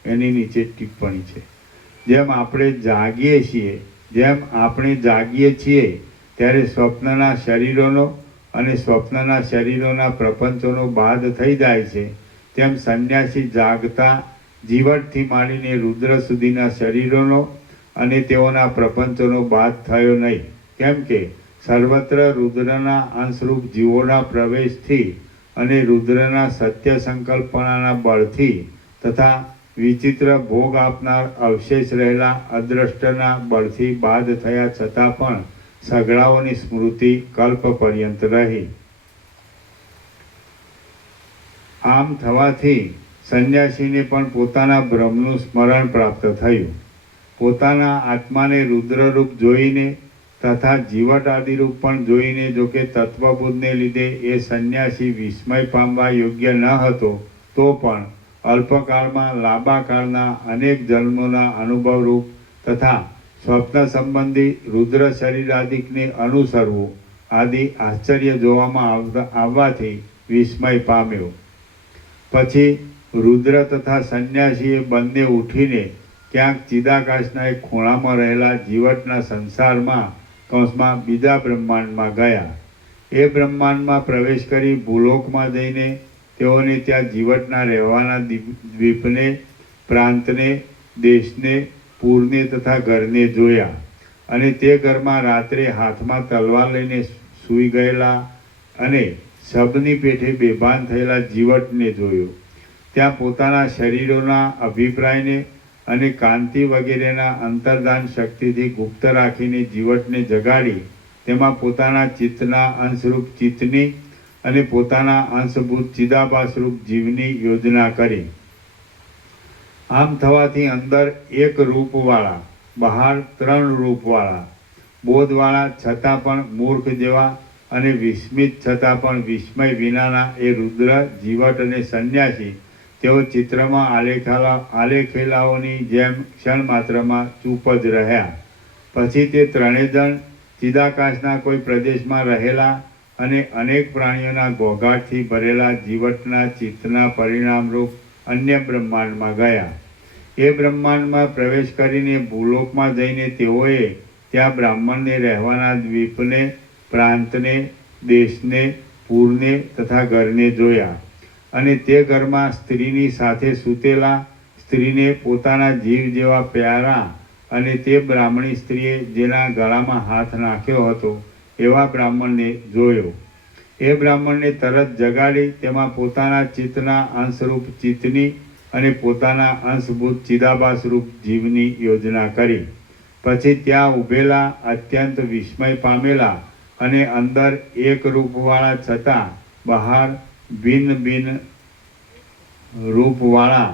એની નીચે ટિપ્પણી છે, જેમ આપણે જાગીએ છીએ ત્યારે સ્વપ્નના શરીરોનો અને સ્વપ્નના શરીરોના પ્રપંચોનો બાદ થઈ જાય છે, તેમ સંન્યાસી જાગતા જીવટથી માંડીને રુદ્ર સુધીના શરીરોનો અને તેઓના પ્રપંચોનો બાદ થયો નહીં. કેમ કે સર્વત્ર રુદ્રના અંશરૂપ જીવોના પ્રવેશથી અને રુદ્રના સત્ય સંકલ્પનાના બળથી તથા વિચિત્ર ભોગ આપનાર અવશેષ રહેલા અદ્રષ્ટના બળથી બાદ થયા છતાં પણ સઘળાઓની સ્મૃતિ કલ્પ પર્યંત રહી. આમ થવાથી સંન્યાસીને પણ પોતાના બ્રહ્મનું સ્મરણ પ્રાપ્ત થયું. પોતાના આત્માને રુદ્રરૂપ જોઈને તથા જીવટ આદિરૂપ પણ જોઈને જોકે તત્વબોધને લીધે એ સંન્યાસી વિસ્મય પામવા યોગ્ય ન હતો, તો પણ અલ્પકાળમાં લાંબા કાળના અનેક જન્મોના અનુભવરૂપ તથા સ્વપ્ન સંબંધી રુદ્ર શરીર આદિકને અનુસરવું આદિ આશ્ચર્ય જોવામાં આવવાથી વિસ્મય પામ્યો. પછી રુદ્ર તથા સંન્યાસીએ બંને ઉઠીને ક્યાંક ચિદાકાશના એક ખૂણામાં રહેલા જીવટના સંસારમાં કૌંસમાં બીજા બ્રહ્માંડમાં ગયા. એ બ્રહ્માંડમાં પ્રવેશ કરી ભૂલોકમાં જઈને તેઓને ત્યાં જીવટના રહેવાના દ્વીપને, પ્રાંતને, દેશને, પૂરને તથા ઘરને જોયા. અને તે ઘરમાં રાત્રે હાથમાં તલવાર લઈને સૂઈ ગયેલા અને શબની પેઠે બેભાન થયેલા જીવટને જોયો. ત્યાં પોતાના શરીરોના અભિપ્રાયને અને કાંતિ વગેરેના અંતર્દાન શક્તિથી ગુપ્ત રાખીને જીવટને જગાડી તેમાં પોતાના ચિત્તના અંશરૂપ ચિત્તની અને પોતાના અંશભૂત ચિદાભાસરૂપ જીવની યોજના કરી. આમ થવાથી અંદર એક રૂપવાળા, બહાર 3 રૂપવાળા, બોધવાળા છતાં પણ મૂર્ખ જેવા અને વિસ્મિત છતાં પણ વિસ્મય વિનાના એ રુદ્ર, જીવટ અને સંન્યાસી તેઓ ચિત્રમાં આલેખેલાઓની જેમ ક્ષણ માત્રમાં ચૂપ જ રહ્યા. પછી તે 3 જણ ચિદાકાશના કોઈ પ્રદેશમાં રહેલા અને અનેક પ્રાણીઓના ઘોઘાટથી ભરેલા જીવટના ચિત્તના પરિણામરૂપ અન્ય બ્રહ્માંડમાં ગયા. એ બ્રહ્માંડમાં પ્રવેશ કરીને ભૂલોકમાં જઈને તેઓએ ત્યાં બ્રાહ્મણને રહેવાના દ્વીપને, પ્રાંતને, દેશને, પૂરને તથા ઘરને જોયા. અને તે ઘરમાં સ્ત્રીની સાથે સૂતેલા, સ્ત્રીને પોતાના જીવ જેવા પ્યારા અને તે બ્રાહ્મણી સ્ત્રીએ જેના ગળામાં હાથ નાખ્યો હતો એવા બ્રાહ્મણને જોયો. એ બ્રાહ્મણને તરત જગાડી તેમાં પોતાના ચિત્તના અંશરૂપ ચિત્તની અને પોતાના અંશભૂત ચિદાભાસરૂપ જીવની યોજના કરી. પછી ત્યાં ઊભેલા અત્યંત વિસ્મય પામેલા અને અંદર એક રૂપવાળા છતાં બહાર ભિન્ન ભિન્ન રૂપવાળા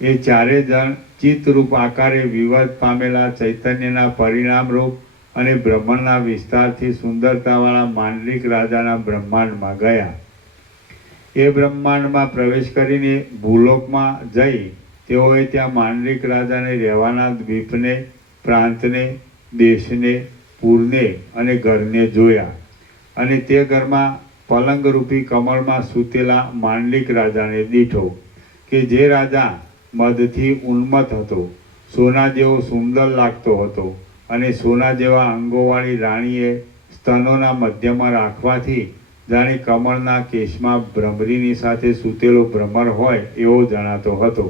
એ ચારે જણ ચિત્તરૂપ આકારે વિવધ પામેલા ચૈતન્યના પરિણામ રૂપ અને બ્રહ્માંડના વિસ્તારથી સુંદરતાવાળા માંડલિક રાજાના બ્રહ્માંડમાં ગયા. એ બ્રહ્માંડમાં પ્રવેશ કરીને ભૂલોકમાં જઈ તેઓએ ત્યાં માંડલિક રાજાને રહેવાના દ્વીપને, પ્રાંતને, દેશને, પૂરને અને ઘરને જોયા અને તે ઘરમાં પલંગરૂપી કમળમાં સૂતેલા માંડલિક રાજાને દીઠો કે જે રાજા મદથી ઉન્મત્ત હતો, સોના જેવો સુંદર લાગતો હતો અને સોના જેવા અંગોવાળી રાણીએ સ્તનોના મધ્યમાં રાખવાથી જાણે કમળના કેશમાં ભ્રમરીની સાથે સૂતેલો ભ્રમર હોય એવો જણાતો હતો.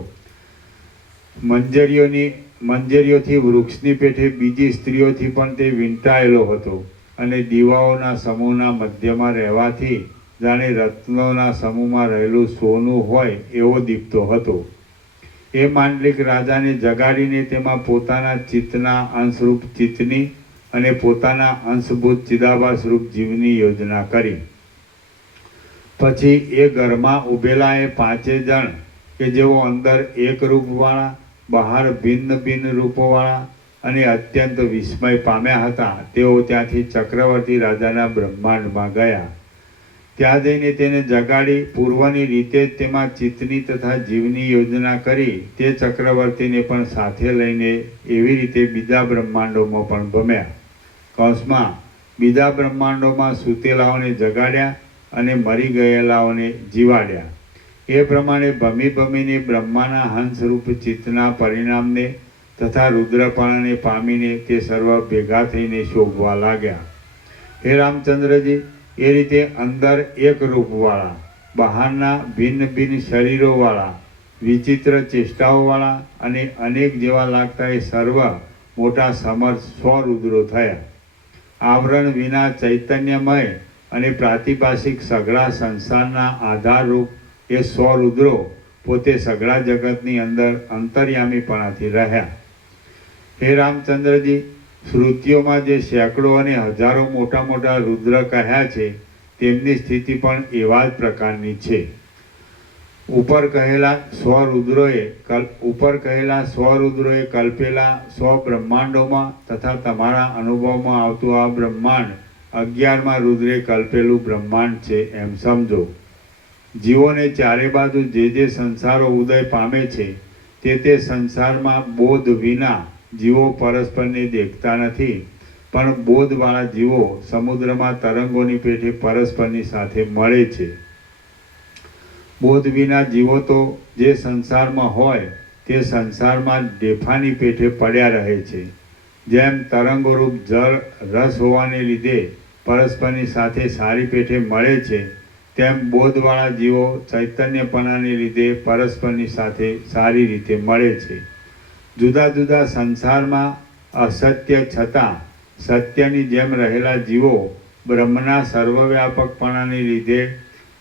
મંજરીઓથી વૃક્ષની પેઠે બીજી સ્ત્રીઓથી પણ તે વીંટાયેલો હતો અને દીવાઓના સમૂહના મધ્યમાં રહેવાથી જાણે રત્નોના સમૂહમાં રહેલું સોનું હોય એવો દીપતો હતો. એ માંડલિક રાજાને જગાડીને તેમાં પોતાના ચિત્તના અંશરૂપ ચિત્તની અને પોતાના અંશભૂત ચિદાભાસરૂપ જીવની યોજના કરી. પછી એ ઘરમાં ઊભેલા એ 5 જણ કે જેઓ અંદર એક રૂપવાળા, બહાર ભિન્ન ભિન્ન રૂપોવાળા અને અત્યંત વિસ્મય પામ્યા હતા, તેઓ ત્યાંથી ચક્રવર્તી રાજાના બ્રહ્માંડમાં ગયા. ત્યાં જઈને તેને જગાડી પૂર્વની રીતે જ તેમાં ચિત્તની તથા જીવની યોજના કરી તે ચક્રવર્તીને પણ સાથે લઈને એવી રીતે બીજા બ્રહ્માંડોમાં પણ ભમ્યા. કૌંસમાં બીજા બ્રહ્માંડોમાં સૂતેલાઓને જગાડ્યા અને મરી ગયેલાઓને જીવાડ્યા. એ પ્રમાણે ભમીને બ્રહ્માના હંસરૂપ ચિત્તના પરિણામને તથા રુદ્રપણાને પામીને તે સર્વ ભેગા થઈને શોભવા લાગ્યા. હે રામચંદ્રજી, એ રીતે અંદર એક રૂપવાળા, બહારના ભિન્ન ભિન્ન શરીરોવાળા, વિચિત્ર ચેષ્ટાઓવાળા અને અનેક જેવા લાગતા એ સર્વ મોટા સમર્થ 100 રુદ્રો થયા. આવરણ વિના ચૈતન્યમય અને પ્રાતિભાષિક સઘળા સંસારના આધારરૂપ એ 100 રુદ્રો પોતે સઘળા જગતની અંદર અંતર્યામીપણાથી રહ્યા. હે રામચંદ્રજી, શ્રુતિઓમાં જે સેંકડો અને હજારો મોટા મોટા રુદ્ર કહ્યા છે તેમની સ્થિતિ પણ એવા જ પ્રકારની છે. ઉપર કહેલા 100 રુદ્રોએ કલ્પેલા 100 બ્રહ્માંડોમાં તથા તમારા અનુભવમાં આવતું આ બ્રહ્માંડ 11મા રુદ્રે કલ્પેલું બ્રહ્માંડ છે એમ સમજો. જીવોને ચારે બાજુ જે સંસારો ઉદય પામે છે તે સંસારમાં બોધ વિના જીવો પરસ્પરને દેખતા નથી, પણ બોધવાળા જીવો સમુદ્રમાં તરંગોની પેઠે પરસ્પરની સાથે મળે છે. બોધ વિના જીવો તો જે સંસારમાં હોય તે સંસારમાં ડેફાની પેઠે પડ્યા રહે છે. જેમ તરંગોરૂપ જળ રસ હોવાને લીધે પરસ્પરની સાથે સારી પેઠે મળે છે, તેમ બોધવાળા જીવો ચૈતન્યપણાને લીધે પરસ્પરની સાથે સારી રીતે મળે છે. જુદા જુદા સંસારમાં અસત્ય છતાં સત્યની જેમ રહેલા જીવો બ્રહ્મના સર્વવ્યાપકપણાને લીધે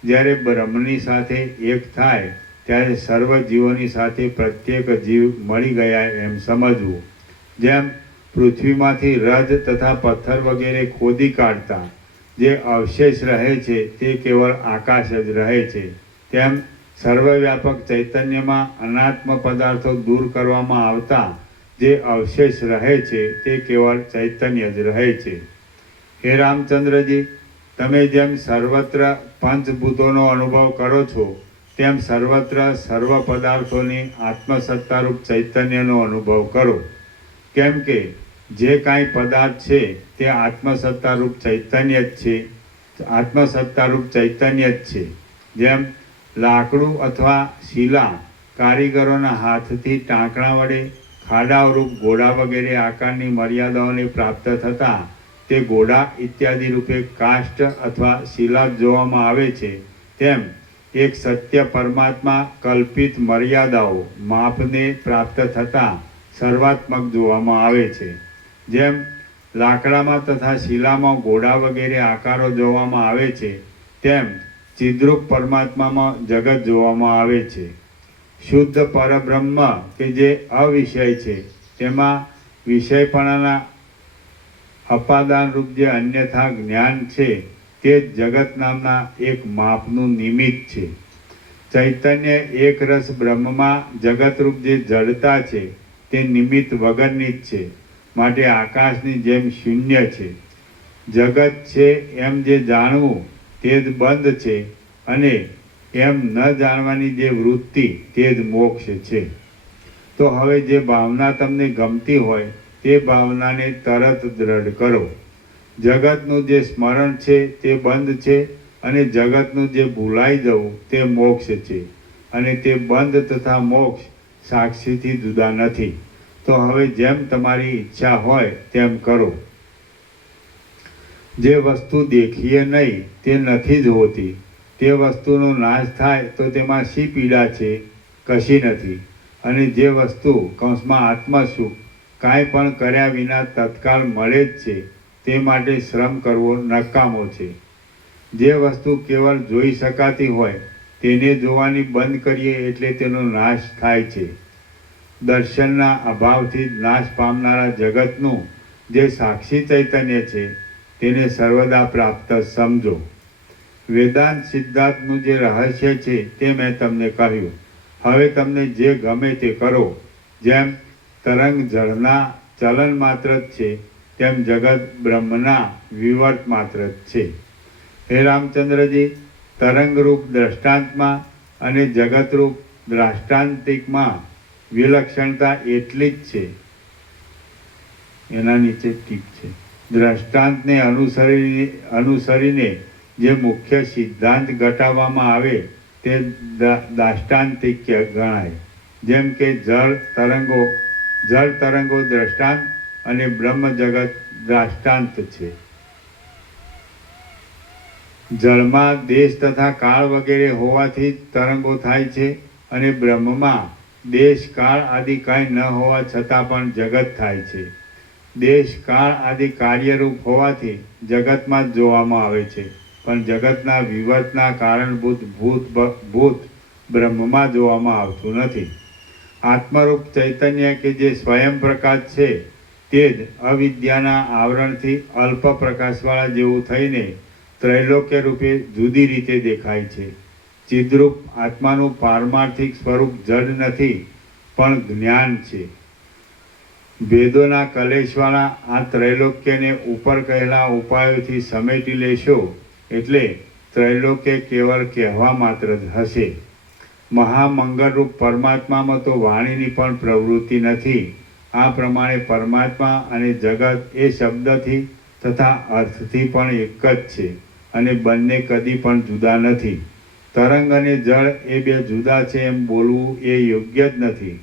જ્યારે બ્રહ્મની સાથે એક થાય ત્યારે સર્વ જીવોની સાથે પ્રત્યેક જીવ મળી ગયા એમ સમજવું. જેમ પૃથ્વીમાંથી રજ તથા પથ્થર વગેરે ખોદી કાઢતા જે અવશેષ રહે છે તે કેવળ આકાશ જ રહે છે, તેમ સર્વવ્યાપક ચૈતન્યમાં અનાત્મ પદાર્થો દૂર કરવામાં આવતા જે અવશેષ રહે છે તે કેવળ ચૈતન્ય જ રહે છે. હે રામચંદ્રજી, તમે જેમ સર્વત્ર પંચભૂતોનો અનુભવ કરો છો તેમ સર્વત્ર સર્વ પદાર્થોની આત્મસત્તારૂપ ચૈતન્યનો અનુભવ કરો. કેમ કે જે કાંઈ પદાર્થ છે તે આત્મસત્તારૂપ ચૈતન્ય જ છે. જેમ લાકડું અથવા શિલા કારીગરોના હાથથી ટાંકણા વડે ખાડારૂપ ઘોડા વગેરે આકારની મર્યાદાઓને પ્રાપ્ત થતાં તે ઘોડા ઇત્યાદિ રૂપે કાષ્ઠ અથવા શિલા જોવામાં આવે છે, તેમ એક સત્ય પરમાત્મા કલ્પિત મર્યાદાઓ માપને પ્રાપ્ત થતાં સર્વાત્મક જોવામાં આવે છે. જેમ લાકડામાં તથા શિલામાં ઘોડા વગેરે આકારો જોવામાં આવે છે, તેમ ચિદ્રૂપ પરમાત્મામાં જગત જોવામાં આવે છે. શુદ્ધ પરબ્રહ્મ કે જે અવિષય છે તેમાં વિષયપણાના અપાદાનરૂપ જે અન્યથા જ્ઞાન છે તે જ જગત નામના એક માપનું નિમિત્ત છે. ચૈતન્ય એક રસ બ્રહ્મમાં જગતરૂપ જે જડતા છે તે નિમિત્ત વગરની જ છે, માટે આકાશની જેમ શૂન્ય છે. જગત છે એમ જે જાણવું તે જ બંધ છે, અને એમ ન જાણવાની જે વૃત્તિ તે જ મોક્ષ છે. તો હવે જે ભાવના તમને ગમતી હોય તે ભાવનાને તરત દ્રઢ કરો. જગતનું જે સ્મરણ છે તે બંધ છે, અને જગતનું જે ભૂલાઈ જવું તે મોક્ષ છે, અને તે બંધ તથા મોક્ષ સાક્ષીથી જુદા નથી. તો હવે જેમ તમારી ઈચ્છા હોય તેમ કરો. જે વસ્તુ દેખીએ નહીં તે નથી જ હોતી. તે વસ્તુનો નાશ થાય તો તેમાં શી પીડા છે? કશી નથી. અને જે વસ્તુ કૌંસમાં આત્મસુખ કાંઈ પણ કર્યા વિના તત્કાળ મળે જ છે, તે માટે શ્રમ કરવો નકામો છે. જે વસ્તુ કેવળ જોઈ શકાતી હોય તેને જોવાની બંધ કરીએ એટલે તેનો નાશ થાય છે. દર્શનના અભાવથી નાશ પામનારા જગતનું જે સાક્ષી ચૈતન્ય છે તેને સર્વદા પ્રાપ્ત સમજો. વેદાંત સિદ્ધાંતનું જે રહસ્ય છે તે મેં તમને કહ્યું. હવે તમને જે ગમે તે કરો. જેમ તરંગ જળના ચલન માત્ર જ છે, તેમ જગત બ્રહ્મના વિવર્ત માત્ર જ છે. હે રામચંદ્રજી, તરંગરૂપ દ્રષ્ટાંતમાં અને જગતરૂપ દ્રાષ્ટાંતિકમાં વિલક્ષણતા એટલી જ છે. એના નીચે ટીક છે. દ્રષ્ટાંતને અનુસરીને જે મુખ્ય સિદ્ધાંત ઘટાડવામાં આવે તે દાષ્ટાંતિક્ય ગણાય. જેમ કે જળ તરંગો દ્રષ્ટાંત અને બ્રહ્મ જગત દ્રાષ્ટાંત છે. જળમાં દેશ તથા કાળ વગેરે હોવાથી જ તરંગો થાય છે, અને બ્રહ્મમાં દેશ કાળ આદિ કાંઈ ન હોવા છતાં પણ જગત થાય છે. દેશ કાળ આદિ કાર્યરૂપ હોવાથી જગતમાં જ જોવામાં આવે છે, પણ જગતના વિવર્તના કારણભૂત ભૂત બ્રહ્મમાં જોવામાં આવતું નથી. આત્મરૂપ ચૈતન્ય કે જે સ્વયં પ્રકાશ છે તે જ અવિદ્યાના આવરણથી અલ્પ પ્રકાશવાળા જેવું થઈને ત્રૈલોક્ય રૂપે જુદી રીતે દેખાય છે. ચિદ્રૂપ આત્માનું પારમાર્થિક સ્વરૂપ જડ નથી, પણ જ્ઞાન છે. ભેદોના કલેશવાળા આ ત્રૈલોક્યને ઉપર કહેલા ઉપાયોથી સમેટી લેશો એટલે ત્રૈલોક્ય કેવળ કહેવા માત્ર જ હશે. મહામંગળરૂપ પરમાત્મામાં તો વાણીની પણ પ્રવૃત્તિ નથી. આ પ્રમાણે પરમાત્મા અને જગત એ શબ્દથી તથા અર્થથી પણ એક જ છે, અને બંને કદી પણ જુદા નથી. તરંગ અને જળ એ બે જુદા છે એમ બોલવું એ યોગ્ય જ નથી.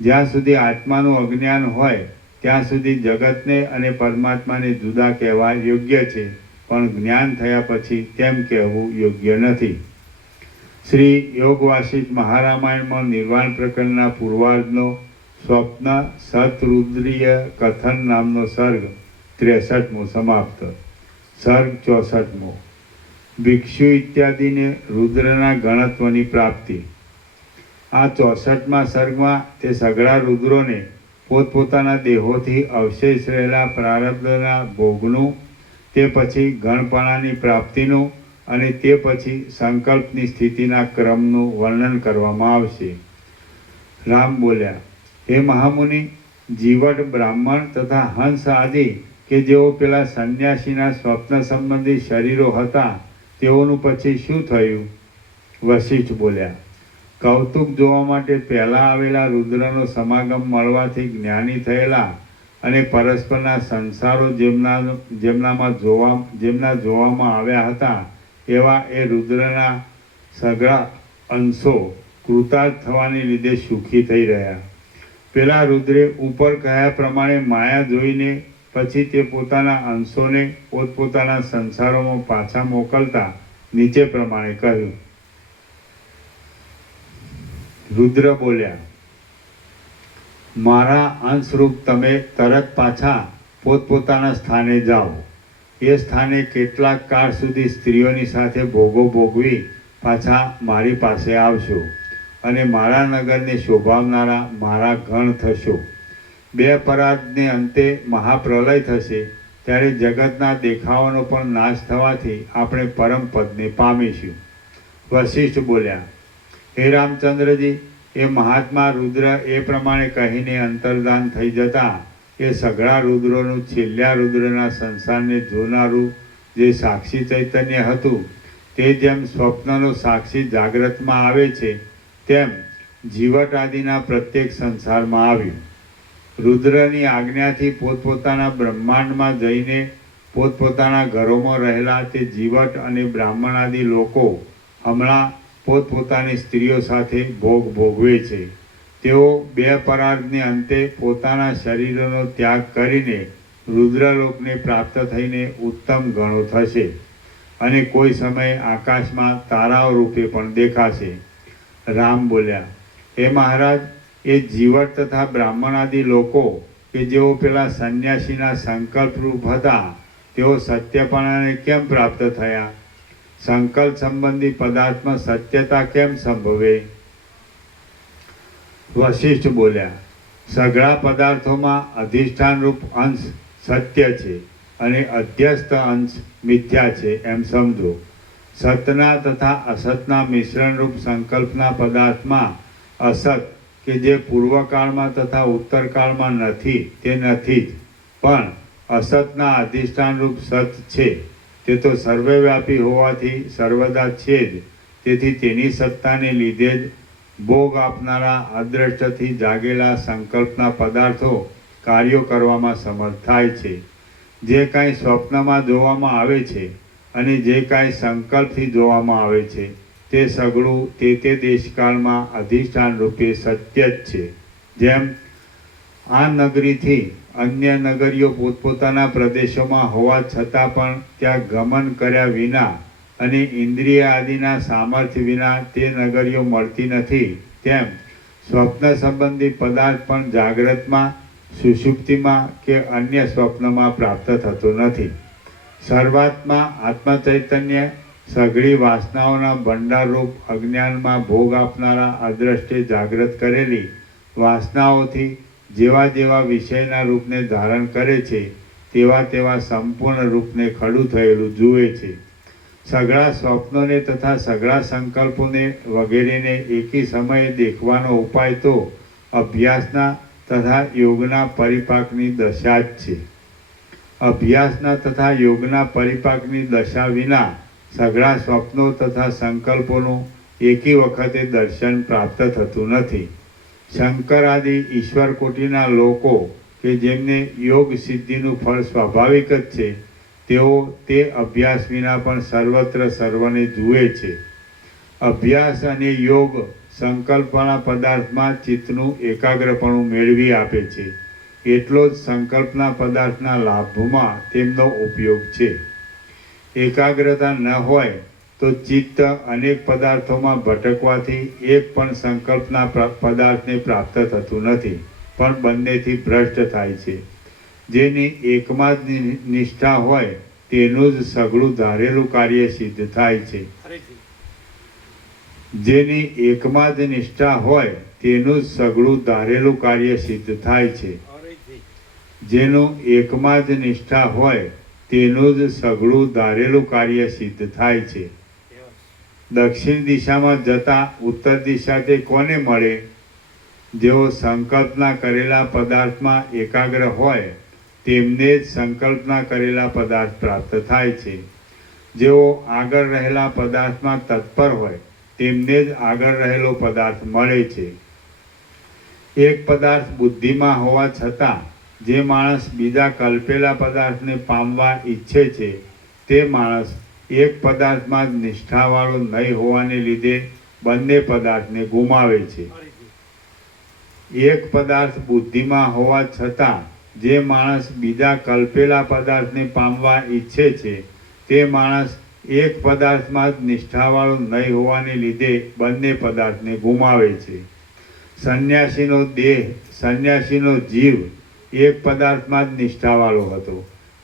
જ્યાં સુધી આત્માનું અજ્ઞાન હોય ત્યાં સુધી જગતને અને પરમાત્માને જુદા કહેવા યોગ્ય છે, પણ જ્ઞાન થયા પછી તેમ કહેવું યોગ્ય નથી. શ્રી યોગ વાસિષ્ઠ મહારામાયણમાં નિર્વાણ પ્રકરણના પૂર્વાર્ધનો સ્વપ્ન સતરુદ્રીય કથન નામનો સર્ગ 63મો સમાપ્ત. સર્ગ 64મો. ભિક્ષુ ઇત્યાદિને રુદ્રના ગણત્વની પ્રાપ્તિ. આ 64મા સર્ગમાં તે સઘળા રુદ્રોને પોતપોતાના દેહોથી અવશેષ રહેલા પ્રારબ્ધના ભોગનું, તે પછી ગણપણાની પ્રાપ્તિનું અને તે પછી સંકલ્પની સ્થિતિના ક્રમનું વર્ણન કરવામાં આવશે. રામ બોલ્યા, હે મહામુનિ, જીવટ બ્રાહ્મણ તથા હંસ આદિ કે જેઓ પેલા સંન્યાસીના સ્વપ્ન સંબંધી શરીરો હતા તેઓનું પછી શું થયું? વશિષ્ઠ બોલ્યા, કૌતુક જોવા માટે પહેલાં આવેલા રુદ્રનો સમાગમ મળવાથી જ્ઞાની થયેલા અને પરસ્પરના સંસારો જેમના જોવામાં આવ્યા હતા એવા એ રુદ્રના સઘળા અંશો કૃતાર્થ થવાને લીધે સુખી થઈ રહ્યા. પેલા રુદ્રે ઉપર કહ્યા પ્રમાણે માયા જોઈને પછી તે પોતાના અંશોને પોતપોતાના સંસારોમાં પાછા મોકલતા નીચે પ્રમાણે કહ્યું. રુદ્ર બોલ્યા, મારા અંશરૂપ તમે તરત પાછા પોતપોતાના સ્થાને જાઓ. એ સ્થાને કેટલાક કાળ સુધી સ્ત્રીઓની સાથે ભોગો ભોગવી પાછા મારી પાસે આવશો, અને મારા નગરને શોભાવનારા મારા ગણ થશો. બે પરાગને અંતે મહાપ્રલય થશે ત્યારે જગતના દેખાવાનો પણ નાશ થવાથી આપણે પરમ પદને પામીશું. વશિષ્ઠ બોલ્યા, હે રામચંદ્રજી, એ મહાત્મા રુદ્ર એ પ્રમાણે કહીને અંતર્ધાન થઈ જતા એ સઘળા રુદ્રોનું છેલ્લા રુદ્રના સંસારને જોનારું જે સાક્ષી ચૈતન્ય હતું તે જેમ સ્વપ્નનો સાક્ષી જાગ્રતમાં આવે છે તેમ જીવટ આદિના પ્રત્યેક સંસારમાં આવ્યું. રુદ્રની આજ્ઞાથી પોતપોતાના બ્રહ્માંડમાં જઈને પોતપોતાના ઘરોમાં રહેલા તે જીવટ અને બ્રાહ્મણ આદિ લોકો હમણાં પોતપોતાની સ્ત્રીઓ સાથે ભોગ ભોગવે છે. તેઓ બે પરાગને અંતે પોતાના શરીરનો ત્યાગ કરીને રુદ્રલોકને પ્રાપ્ત થઈને ઉત્તમ ગણો થશે અને કોઈ સમયે આકાશમાં તારાઓ રૂપે પણ દેખાશે. રામ બોલ્યા, હે મહારાજ, એ જીવટ તથા બ્રાહ્મણ આદિ લોકો કે જેઓ પેલા સંન્યાસીના સંકલ્પરૂપ હતા તેઓ સત્યપણાને કેમ પ્રાપ્ત થયા? સંકલ્પ સંબંધી પદાર્થમાં સત્યતા કેમ સંભવે? વશિષ્ઠ બોલ્યા, સઘળા પદાર્થોમાં અધિષ્ઠાનરૂપ અંશ સત્ય છે અને અધ્યસ્થ અંશ મિથ્યા છે એમ સમજો. સતના તથા અસતના મિશ્રણરૂપ સંકલ્પના પદાર્થમાં અસત કે જે પૂર્વકાળમાં તથા ઉત્તરકાળમાં નથી તે નથી જ, પણ અસતના અધિષ્ઠાનરૂપ સત છે તે તો સર્વવ્યાપી હોવાથી સર્વદા છે જ. તેથી તેની સત્તાને લીધે જ ભોગ આપનારા અદ્રષ્ટથી જાગેલા સંકલ્પના પદાર્થો કાર્યો કરવામાં સમર્થ થાય છે. જે કાંઈ સ્વપ્નમાં જોવામાં આવે છે અને જે કાંઈ સંકલ્પથી જોવામાં આવે છે તે સઘળું તે દેશકાળમાં અધિષ્ઠાન રૂપે સત્ય જ છે. જેમ આ નગરીથી અન્ય નગરીઓ પોતપોતાના પ્રદેશોમાં હોવા છતાં પણ ત્યાં ગમન કર્યા વિના અને ઇન્દ્રિય આદિના સામર્થ્ય વિના તે નગરીઓ મળતી નથી, તેમ સ્વપ્ન સંબંધી પદાર્થ પણ જાગ્રતમાં, સુષુપ્તિમાં કે અન્ય સ્વપ્નમાં પ્રાપ્ત થતો નથી. સર્વાત્મા આત્મચૈતન્ય સઘળી વાસનાઓના ભંડારરૂપ અજ્ઞાનમાં ભોગ આપનારા અદ્રષ્ટે જાગ્રત કરેલી વાસનાઓથી જેવા જેવા વિષયના રૂપને ધારણ કરે છે તેવા તેવા સંપૂર્ણ રૂપને ખડું થયેલું જુએ છે. સઘળા સ્વપ્નોને તથા સઘળા સંકલ્પોને વગેરેને એકી સમયે દેખવાનો ઉપાય તો અભ્યાસના તથા યોગના પરિપાકની દશા જ છે. અભ્યાસના તથા યોગના પરિપાકની દશા વિના સઘળા સ્વપ્નો તથા સંકલ્પોનું એકી વખતે દર્શન પ્રાપ્ત થતું નથી. શંકર આદિ ઈશ્વર કોટીના લોકો કે જેમને યોગ સિદ્ધિનું ફળ સ્વાભાવિક જ છે તેઓ તે અભ્યાસ વિના પણ સર્વત્ર સર્વને જુએ છે. અભ્યાસ અને યોગ સંકલ્પના પદાર્થમાં ચિત્તનું એકાગ્રપણું મેળવી આપે છે. એટલો જ સંકલ્પના પદાર્થના લાભમાં તેમનો ઉપયોગ છે. એકાગ્રતા ન હોય તો ચિત્ત અનેક પદાર્થોમાં ભટકવાથી એક પણ સંકલ્પના પદાર્થને પ્રાપ્ત થતું નથી, પણ બંનેથી ભ્રષ્ટ થાય છે. જેની એકમાં જ નિષ્ઠા હોય તેનું જ સઘળું ધારેલું કાર્ય સિદ્ધ થાય છે. જેની એકમાં જ નિષ્ઠા હોય તેનું જ સઘળું ધારેલું કાર્ય સિદ્ધ થાય છે. જેનું એકમાં જ નિષ્ઠા હોય તેનું જ સઘળું ધારેલું કાર્ય સિદ્ધ થાય છે. દક્ષિણ દિશામાં જતા ઉત્તર દિશા તે કોને મળે? જેઓ સંકલ્પના કરેલા પદાર્થમાં એકાગ્ર હોય તેમને જ સંકલ્પના કરેલા પદાર્થ પ્રાપ્ત થાય છે. જેઓ આગળ રહેલા પદાર્થમાં તત્પર હોય તેમને જ આગળ રહેલો પદાર્થ મળે છે. એક પદાર્થ બુદ્ધિમાં હોવા છતાં જે માણસ બીજા કલ્પેલા પદાર્થને પામવા ઈચ્છે છે તે માણસ એક પદાર્થમાં જ નિષ્ઠાવાળો નહીં હોવાને લીધે બંને પદાર્થને ગુમાવે છે. એક પદાર્થ બુદ્ધિમાં હોવા છતાં જે માણસ બીજા કલ્પેલા પદાર્થને પામવા ઈચ્છે છે તે માણસ એક પદાર્થમાં જ નિષ્ઠાવાળો નહીં હોવાને લીધે બંને પદાર્થને ગુમાવે છે. સંન્યાસીનો દેહ, સંન્યાસીનો જીવ એક પદાર્થમાં જ નિષ્ઠાવાળો હતો,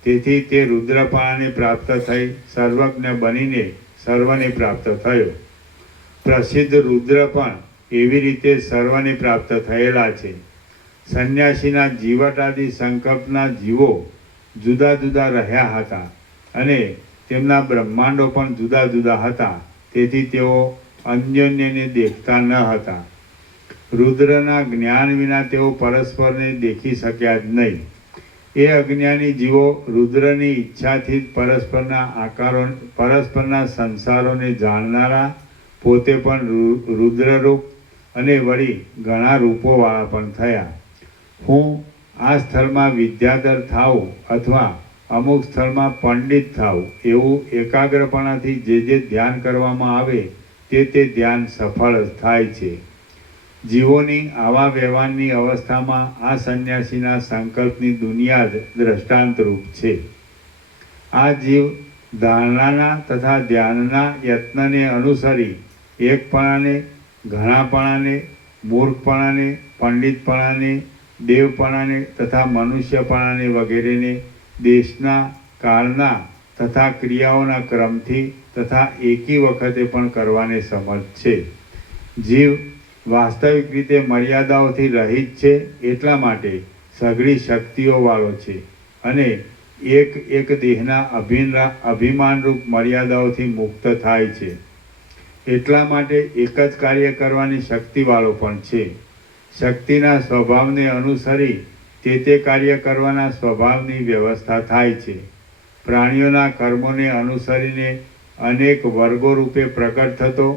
તેથી તે રુદ્રપાણાને પ્રાપ્ત થઈ સર્વજ્ઞ બનીને સર્વને પ્રાપ્ત થયો. પ્રસિદ્ધ રુદ્ર પણ એવી રીતે સર્વને પ્રાપ્ત થયેલા છે. સંન્યાસીના જીવટ આદિ સંકલ્પના જીવો જુદા જુદા રહ્યા હતા અને તેમના બ્રહ્માંડો પણ જુદા જુદા હતા. તેથી તેઓ અન્યોન્યને દેખતા ન હતા. રુદ્રના જ્ઞાન વિના તેઓ પરસ્પરને દેખી શક્યા જ નહીં. એ અજ્ઞાની જીવો રુદ્રની ઈચ્છાથી જ પરસ્પરના સંસારોને જાણનારા, પોતે પણ રુદ્રરૂપ અને વળી ઘણા રૂપોવાળા પણ થયા. હું આ સ્થળમાં વિદ્યાધર થાઉં અથવા અમુક સ્થળમાં પંડિત થાઉં, એવું એકાગ્રપણાથી જે ધ્યાન કરવામાં આવે તે ધ્યાન સફળ થાય છે. જીવોની આવા વ્યવહારની અવસ્થામાં આ સંન્યાસીના સંકલ્પની દુનિયા જ દ્રષ્ટાંતરૂપ છે. આ જીવ ધારણાના તથા ધ્યાનના યત્નને અનુસરી એકપણાને, ઘણાપણાને, મૂર્ખપણાને, પંડિતપણાને, દેવપણાને તથા મનુષ્યપણાને વગેરેને દેશના, કાળના તથા ક્રિયાઓના ક્રમથી તથા એકી વખતે પણ કરવાને સમર્થ છે. જીવ વાસ્તવિક રીતે મર્યાદાઓથી રહિત છે, એટલા માટે સઘળી શક્તિઓવાળો છે અને એક દેહના અભિમાનરૂપ મર્યાદાઓથી મુક્ત થાય છે. એટલા માટે એક જ કાર્ય કરવાની શક્તિવાળો પણ છે. શક્તિના સ્વભાવને અનુસરી તે કાર્ય કરવાના સ્વભાવની વ્યવસ્થા થાય છે. પ્રાણીઓના કર્મોને અનુસરીને અનેક વર્ગો રૂપે પ્રકટ થતો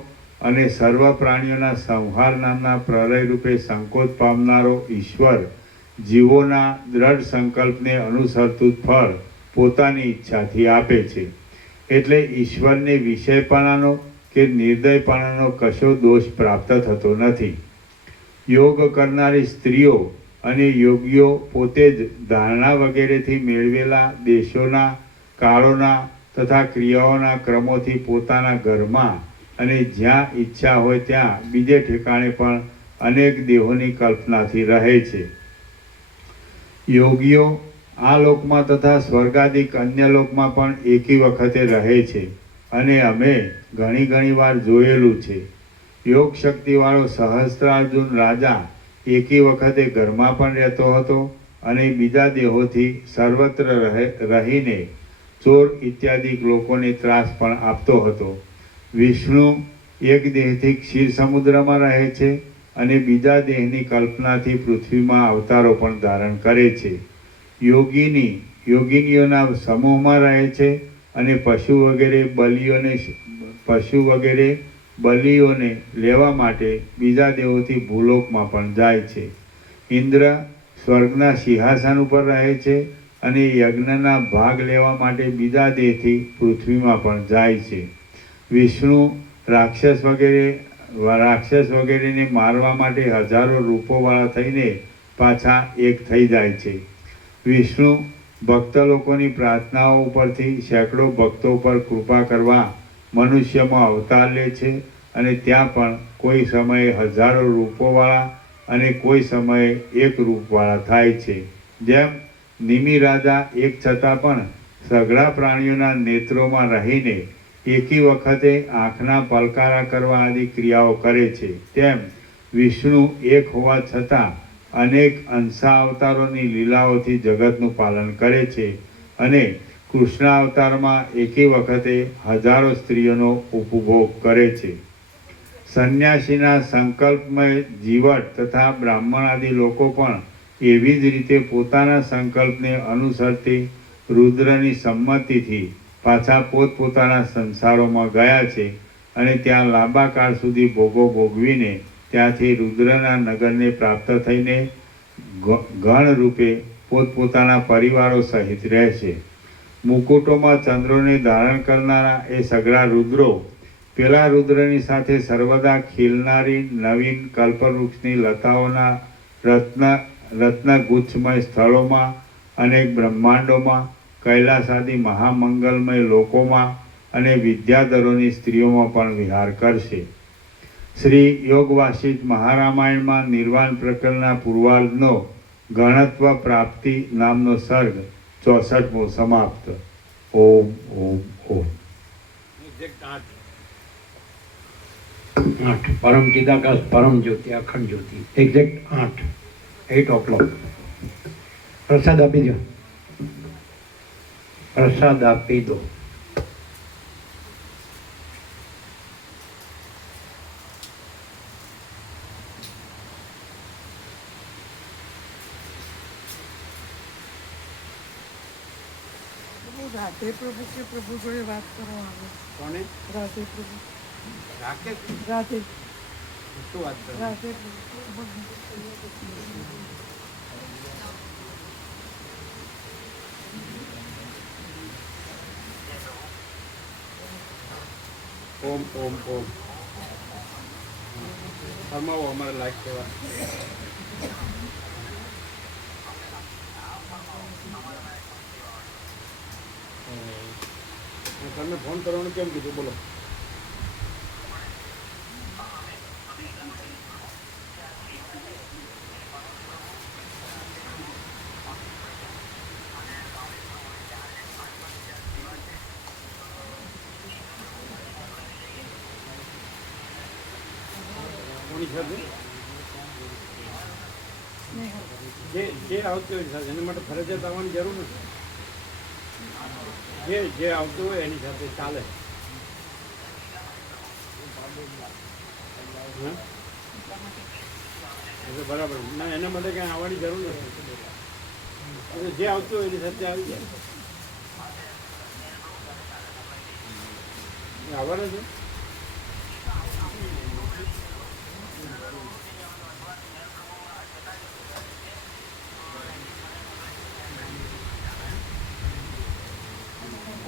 અને સર્વ પ્રાણીઓના સંહાર નામના પ્રલય રૂપે સંકોચ પામનારો ઈશ્વર જીવોના દ્રઢ સંકલ્પને અનુસરતું ફળ પોતાની ઈચ્છાથી આપે છે. એટલે ઈશ્વરને વિષયપણાનો કે નિર્દયપણાનો કશો દોષ પ્રાપ્ત થતો નથી. યોગ કરનારી સ્ત્રીઓ અને યોગીઓ પોતે જ ધારણા વગેરેથી મેળવેલા દેશોના, કાળોના તથા ક્રિયાઓના ક્રમોથી પોતાના ઘરમાં અને જ્યાં ઈચ્છા હોય ત્યાં બીજે ઠેકાણે પણ અનેક દેહોની કલ્પનાથી રહે છે. યોગીઓ આ લોકમાં તથા સ્વર્ગાદિક અન્ય લોકમાં પણ એકી વખતે રહે છે અને અમે ઘણી વાર જોયેલું છે. યોગ શક્તિવાળો સહસ્ત્રાર્જુન રાજા એકી વખતે ઘરમાં પણ રહેતો હતો અને બીજા દેહોથી સર્વત્ર રહીને ચોર ઇત્યાદિ લોકોને ત્રાસ પણ આપતો હતો. વિષ્ણુ એક દેહથી ક્ષીર સમુદ્રમાં રહે છે અને બીજા દેહની કલ્પનાથી પૃથ્વીમાં અવતારો પણ ધારણ કરે છે. યોગિનીઓના સમૂહમાં રહે છે અને પશુ વગેરે બલિઓને લેવા માટે બીજા દેહોથી ભૂલોકમાં પણ જાય છે. ઇન્દ્ર સ્વર્ગના સિંહાસન ઉપર રહે છે અને યજ્ઞના ભાગ લેવા માટે બીજા દેહથી પૃથ્વીમાં પણ જાય છે. વિષ્ણુ રાક્ષસ વગેરેને મારવા માટે હજારો રૂપોવાળા થઈને પાછા એક થઈ જાય છે. વિષ્ણુ ભક્ત લોકોની પ્રાર્થનાઓ ઉપરથી સેંકડો ભક્તો પર કૃપા કરવા મનુષ્યમાં અવતાર લે છે અને ત્યાં પણ કોઈ સમયે હજારો રૂપોવાળા અને કોઈ સમયે એક રૂપવાળા થાય છે. જેમ નિમિ રાજા એક છતાં પણ સઘળા પ્રાણીઓના નેત્રોમાં રહીને એકી વખતે આંખના પલકારા કરવા આદિ ક્રિયાઓ કરે છે, તેમ વિષ્ણુ એક હોવા છતાં અનેક અંશાવતારોની લીલાઓથી જગતનું પાલન કરે છે અને કૃષ્ણાવતારમાં એકી વખતે હજારો સ્ત્રીઓનો ઉપભોગ કરે છે. સંન્યાસીના સંકલ્પમય જીવટ તથા બ્રાહ્મણ આદિ લોકો પણ એવી જ રીતે પોતાના સંકલ્પને અનુસરતી રુદ્રની સંમતિથી પાછા પોતપોતાના સંસારોમાં ગયા છે અને ત્યાં લાંબા કાળ સુધી ભોગો ભોગવીને ત્યાંથી રુદ્રના નગરને પ્રાપ્ત થઈને ગણ રૂપે પોતપોતાના પરિવારો સહિત રહેશે. મુકુટોમાં ચંદ્રોને ધારણ કરનારા એ સઘળા રુદ્રો પેલા રુદ્રની સાથે સર્વદા ખીલનારી નવીન કલ્પવૃક્ષની લતાઓના રત્નગુચ્છમય સ્થળોમાં, અનેક બ્રહ્માંડોમાં, કૈલાસાદી મહામંગલમય લોકોમાં અને વિદ્યાધરોની સ્ત્રીઓમાં પણ વિહાર કરશે. શ્રી યોગ વાસિષ્ઠ મહારામાયણમાં નિર્વાણ પ્રકરણના પૂર્વાર્ધનો ગણત્વ પ્રાપ્તિ નામનો સર્ગ 64મો સમાપ્ત. ઓમ ઓમ ઓમ. 8 પરમ ચિદાકાશ પરમ જ્યોતિ અખંડ જ્યોતિ એક્ઝેક્ટ 8. 8 o'clock. પ્રસાદ આપી દો. પ્રસાદ આપી દો. રાધે પ્રભુ કે પ્રભુ જોડે વાત કરો આવે. કોને? રાધે પ્રભુ. રાકેશ રાધે શું વાત કરે? રાધે પ્રભુ. ઓમ ઓમ ઓમ. ફરમાવો અમારે લાયક સેવા. તમને ફોન કરવાનું કેમ કીધું બોલો? કોની સાથે? જે આવતી હોય સાથે એના માટે ફરજિયાત આવવાની જરૂર નથી. જે આવતું હોય એની સાથે ચાલે. બરાબર ના, એના માટે ક્યાંય આવવાની જરૂર નથી. જે આવતું હોય એની સાથે આવી જાય. આવવાના છે.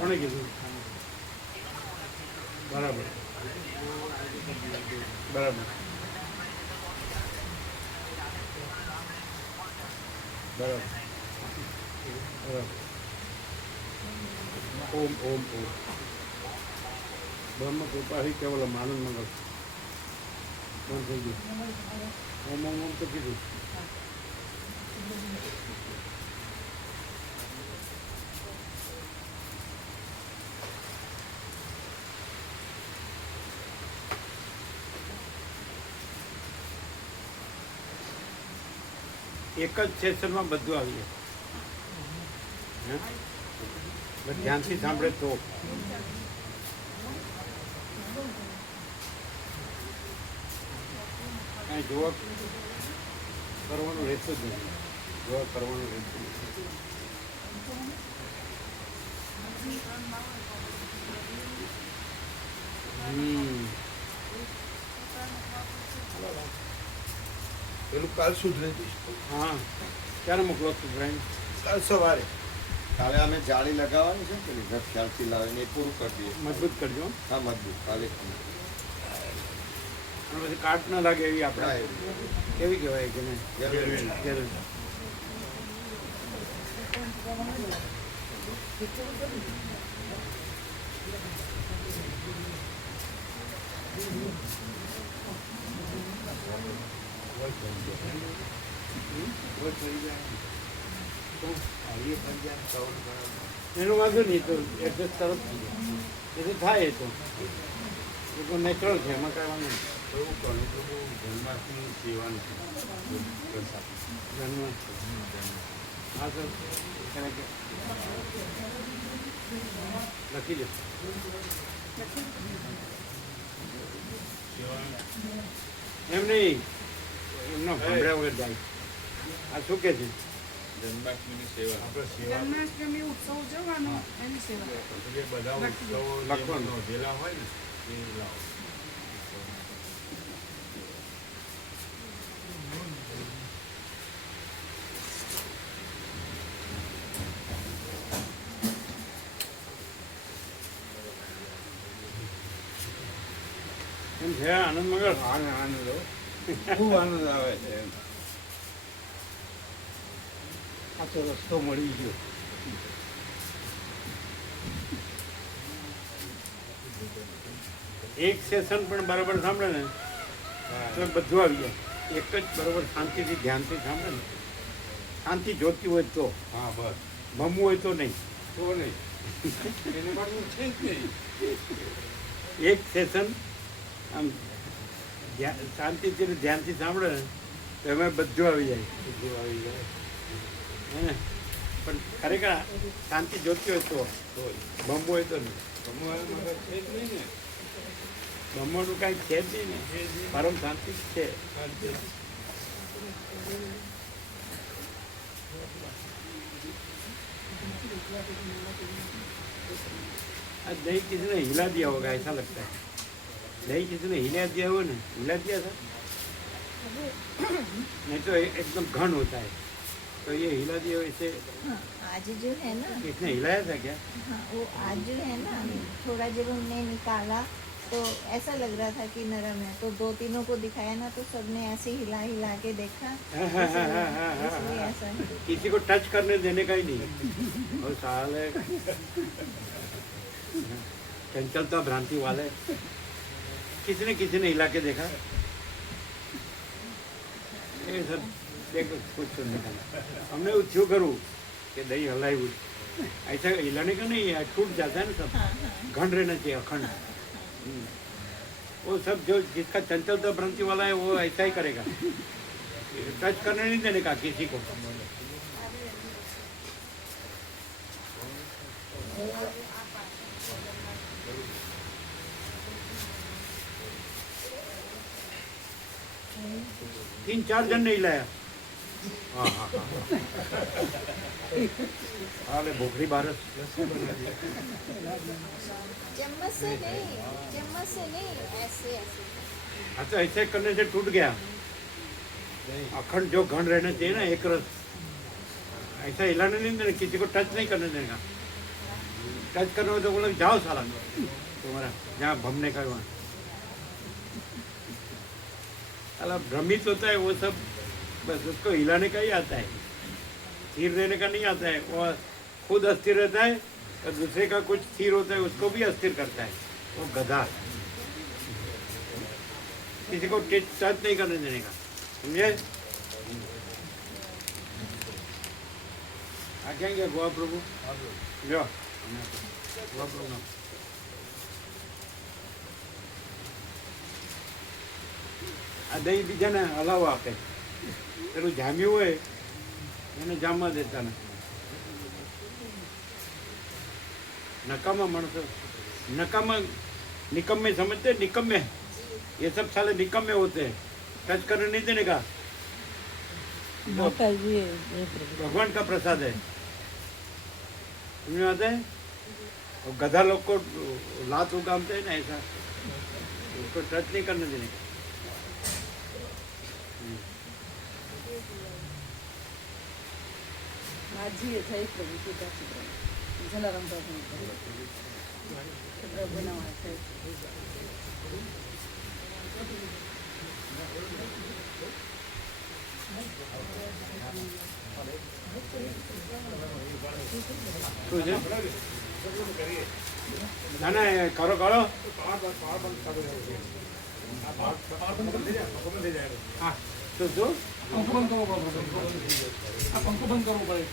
કોણે કીધું? બરાબર બરાબર બરાબર બરાબર. ઓમ ઓમ ઓમ. બ્રહ્મ કૃપા હિ કેવલમ આનંદ મંગલ. બંધ થઈ ગયું. ઓમ ઓમ ઓમ તો કીધું. એક જ સેશનમાં બધું આવી જાય. ધ્યાનથી સાંભળે તો. કાંઈ જોવા કરવાનું રહેતું જ નથી. જોવા કરવાનું રહેતું નથી. પેલું કાલ સુધરી દઈશ. હા, ક્યારે મોકલો સુધરાઈને? કાલ સવારે. કાલે અમે જાળી લગાવવાની છે ને પેલી ઘર ખ્યાલથી લાવીને એ પૂરું કરી દઈએ. મજબૂત કરજો. હા મજબૂત કાલે અને પછી કાટ ના લાગે એવી આપણે કેવી કહેવાય કે નહીં? જરૂર. એનું વાંધો નહીં, તો એડજસ્ટ તરફ થઈ જાય. એ તો થાય. એ તો નેચરલ છે, એમાં કાંઈ વાંધો નહીં. એવું કોને તો બહુ જન્માષ્ટમી સેવાનું છે. હા સર, લખી દો. એમ નહીં, એમનો ભંભરા વગર જાય. આ શું કે છે? જન્માષ્ટમીની સેવા આપણે સેવા જન્માષ્ટમી ઉત્સવ ઉજવવાનો એની સેવા. જે બધા ઉત્સવો લખવાનું. નોંધેલા હોય ને એ લાવો. એમ છે આનંદ મંગળ. આનંદ ખૂબ આનંદ આવે છે એમ. આ તો રસ્તો મળી ગયો. એક સેશન પણ બરાબર સાંભળે ને તો બધું આવી જાય. એક જ બરાબર શાંતિથી ધ્યાનથી સાંભળે ને, શાંતિ જોતી હોય તો. હા બસ. ભમવું હોય તો નહીં. તો નહીં એને પણ છે જ નહીં. એક સેશન આમ શાંતિથી ધ્યાનથી સાંભળે ને તો એમાં બધું આવી જાય હે ને પણ ખરેખર શાંતિ જોતી હોય તો બમવું હોય તો નહીં બમવાનું કાંઈ છે જ નહીં ને પરમ શાંતિ જ છે आज दही किसी ने हिला दिया होगा ऐसा लगता है दही किसी ने हिला दिया हो ना हिला दिया था नहीं तो एकदम घन होता है तो ये हिला दिया हो इसे हाँ, आज जो है ना इसने हिलाया था क्या हाँ वो आज जो है ना थोड़ा जब हमने निकाला तो ऐसा लग रहा था कि नरम है तो दो तीनों को दिखाया ना तो सबने ऐसे हिला हिला के देखा इसलिए ऐसा है। किसी को टच करने देने का ही नहीं और साल है चंचलता भ्रांति वाले किसी ने हिला के देखा ये सब देखो कुछ सुनने का हमने क्यों करूँ कि दही हलाई हुई ऐसा हिलाने का नहीं है टूट जाता है ना सब घन रहना चाहिए अखंड वो सब जो जिसका चंचलता भ्रांति वाला है वो ऐसा ही करेगा टच करने नहीं देने का किसी को तीन चार जन ने हिलाया हाँ हाँ हाँ अरे भोखरी भारत चम्मच से नहीं ऐसे ऐसे हाँ तो ऐसे करने से टूट गया अखंड जो घन रहना चाहिए ना एक रस ऐसा हिलाने नहीं देना किसी को टच नहीं करने देगा टच करने हो तो बोला जाओ साला तुम्हारा जहाँ भमने का वहाँ साला भ्रमित होता है वो सब बस उसको हिलाने का ही आता है स्थिर रहने का नहीं आता है वो खुद अस्थिर रहता है और दूसरे का कुछ स्थिर होता है उसको भी अस्थिर करता है वो गधा किसी को टच नहीं करने देने का समझे आ जाएंगे गोवा प्रभु जो गोवा प्रभु આ દહીં બીજાને હલાવવા આપે પેલું જામ્યું હોય એને જામવા દેતા નથી નકામા માણસો નકામા निकम्मे समझते निकम्मे ये सब साले निकम्मे होते हैं टच करने नहीं देने का भगवान का प्रसाद है समझ में आता है और गधा लोग को लात उगामते हैं ना ऐसा उसको टच नहीं करने देने का माझी येथे एक प्रभू जलाराम प्रभू શું છે ના ના કરો કરો હા શું શું પંખો બંધ કરવો પડે આ પંખો બંધ કરવો પડે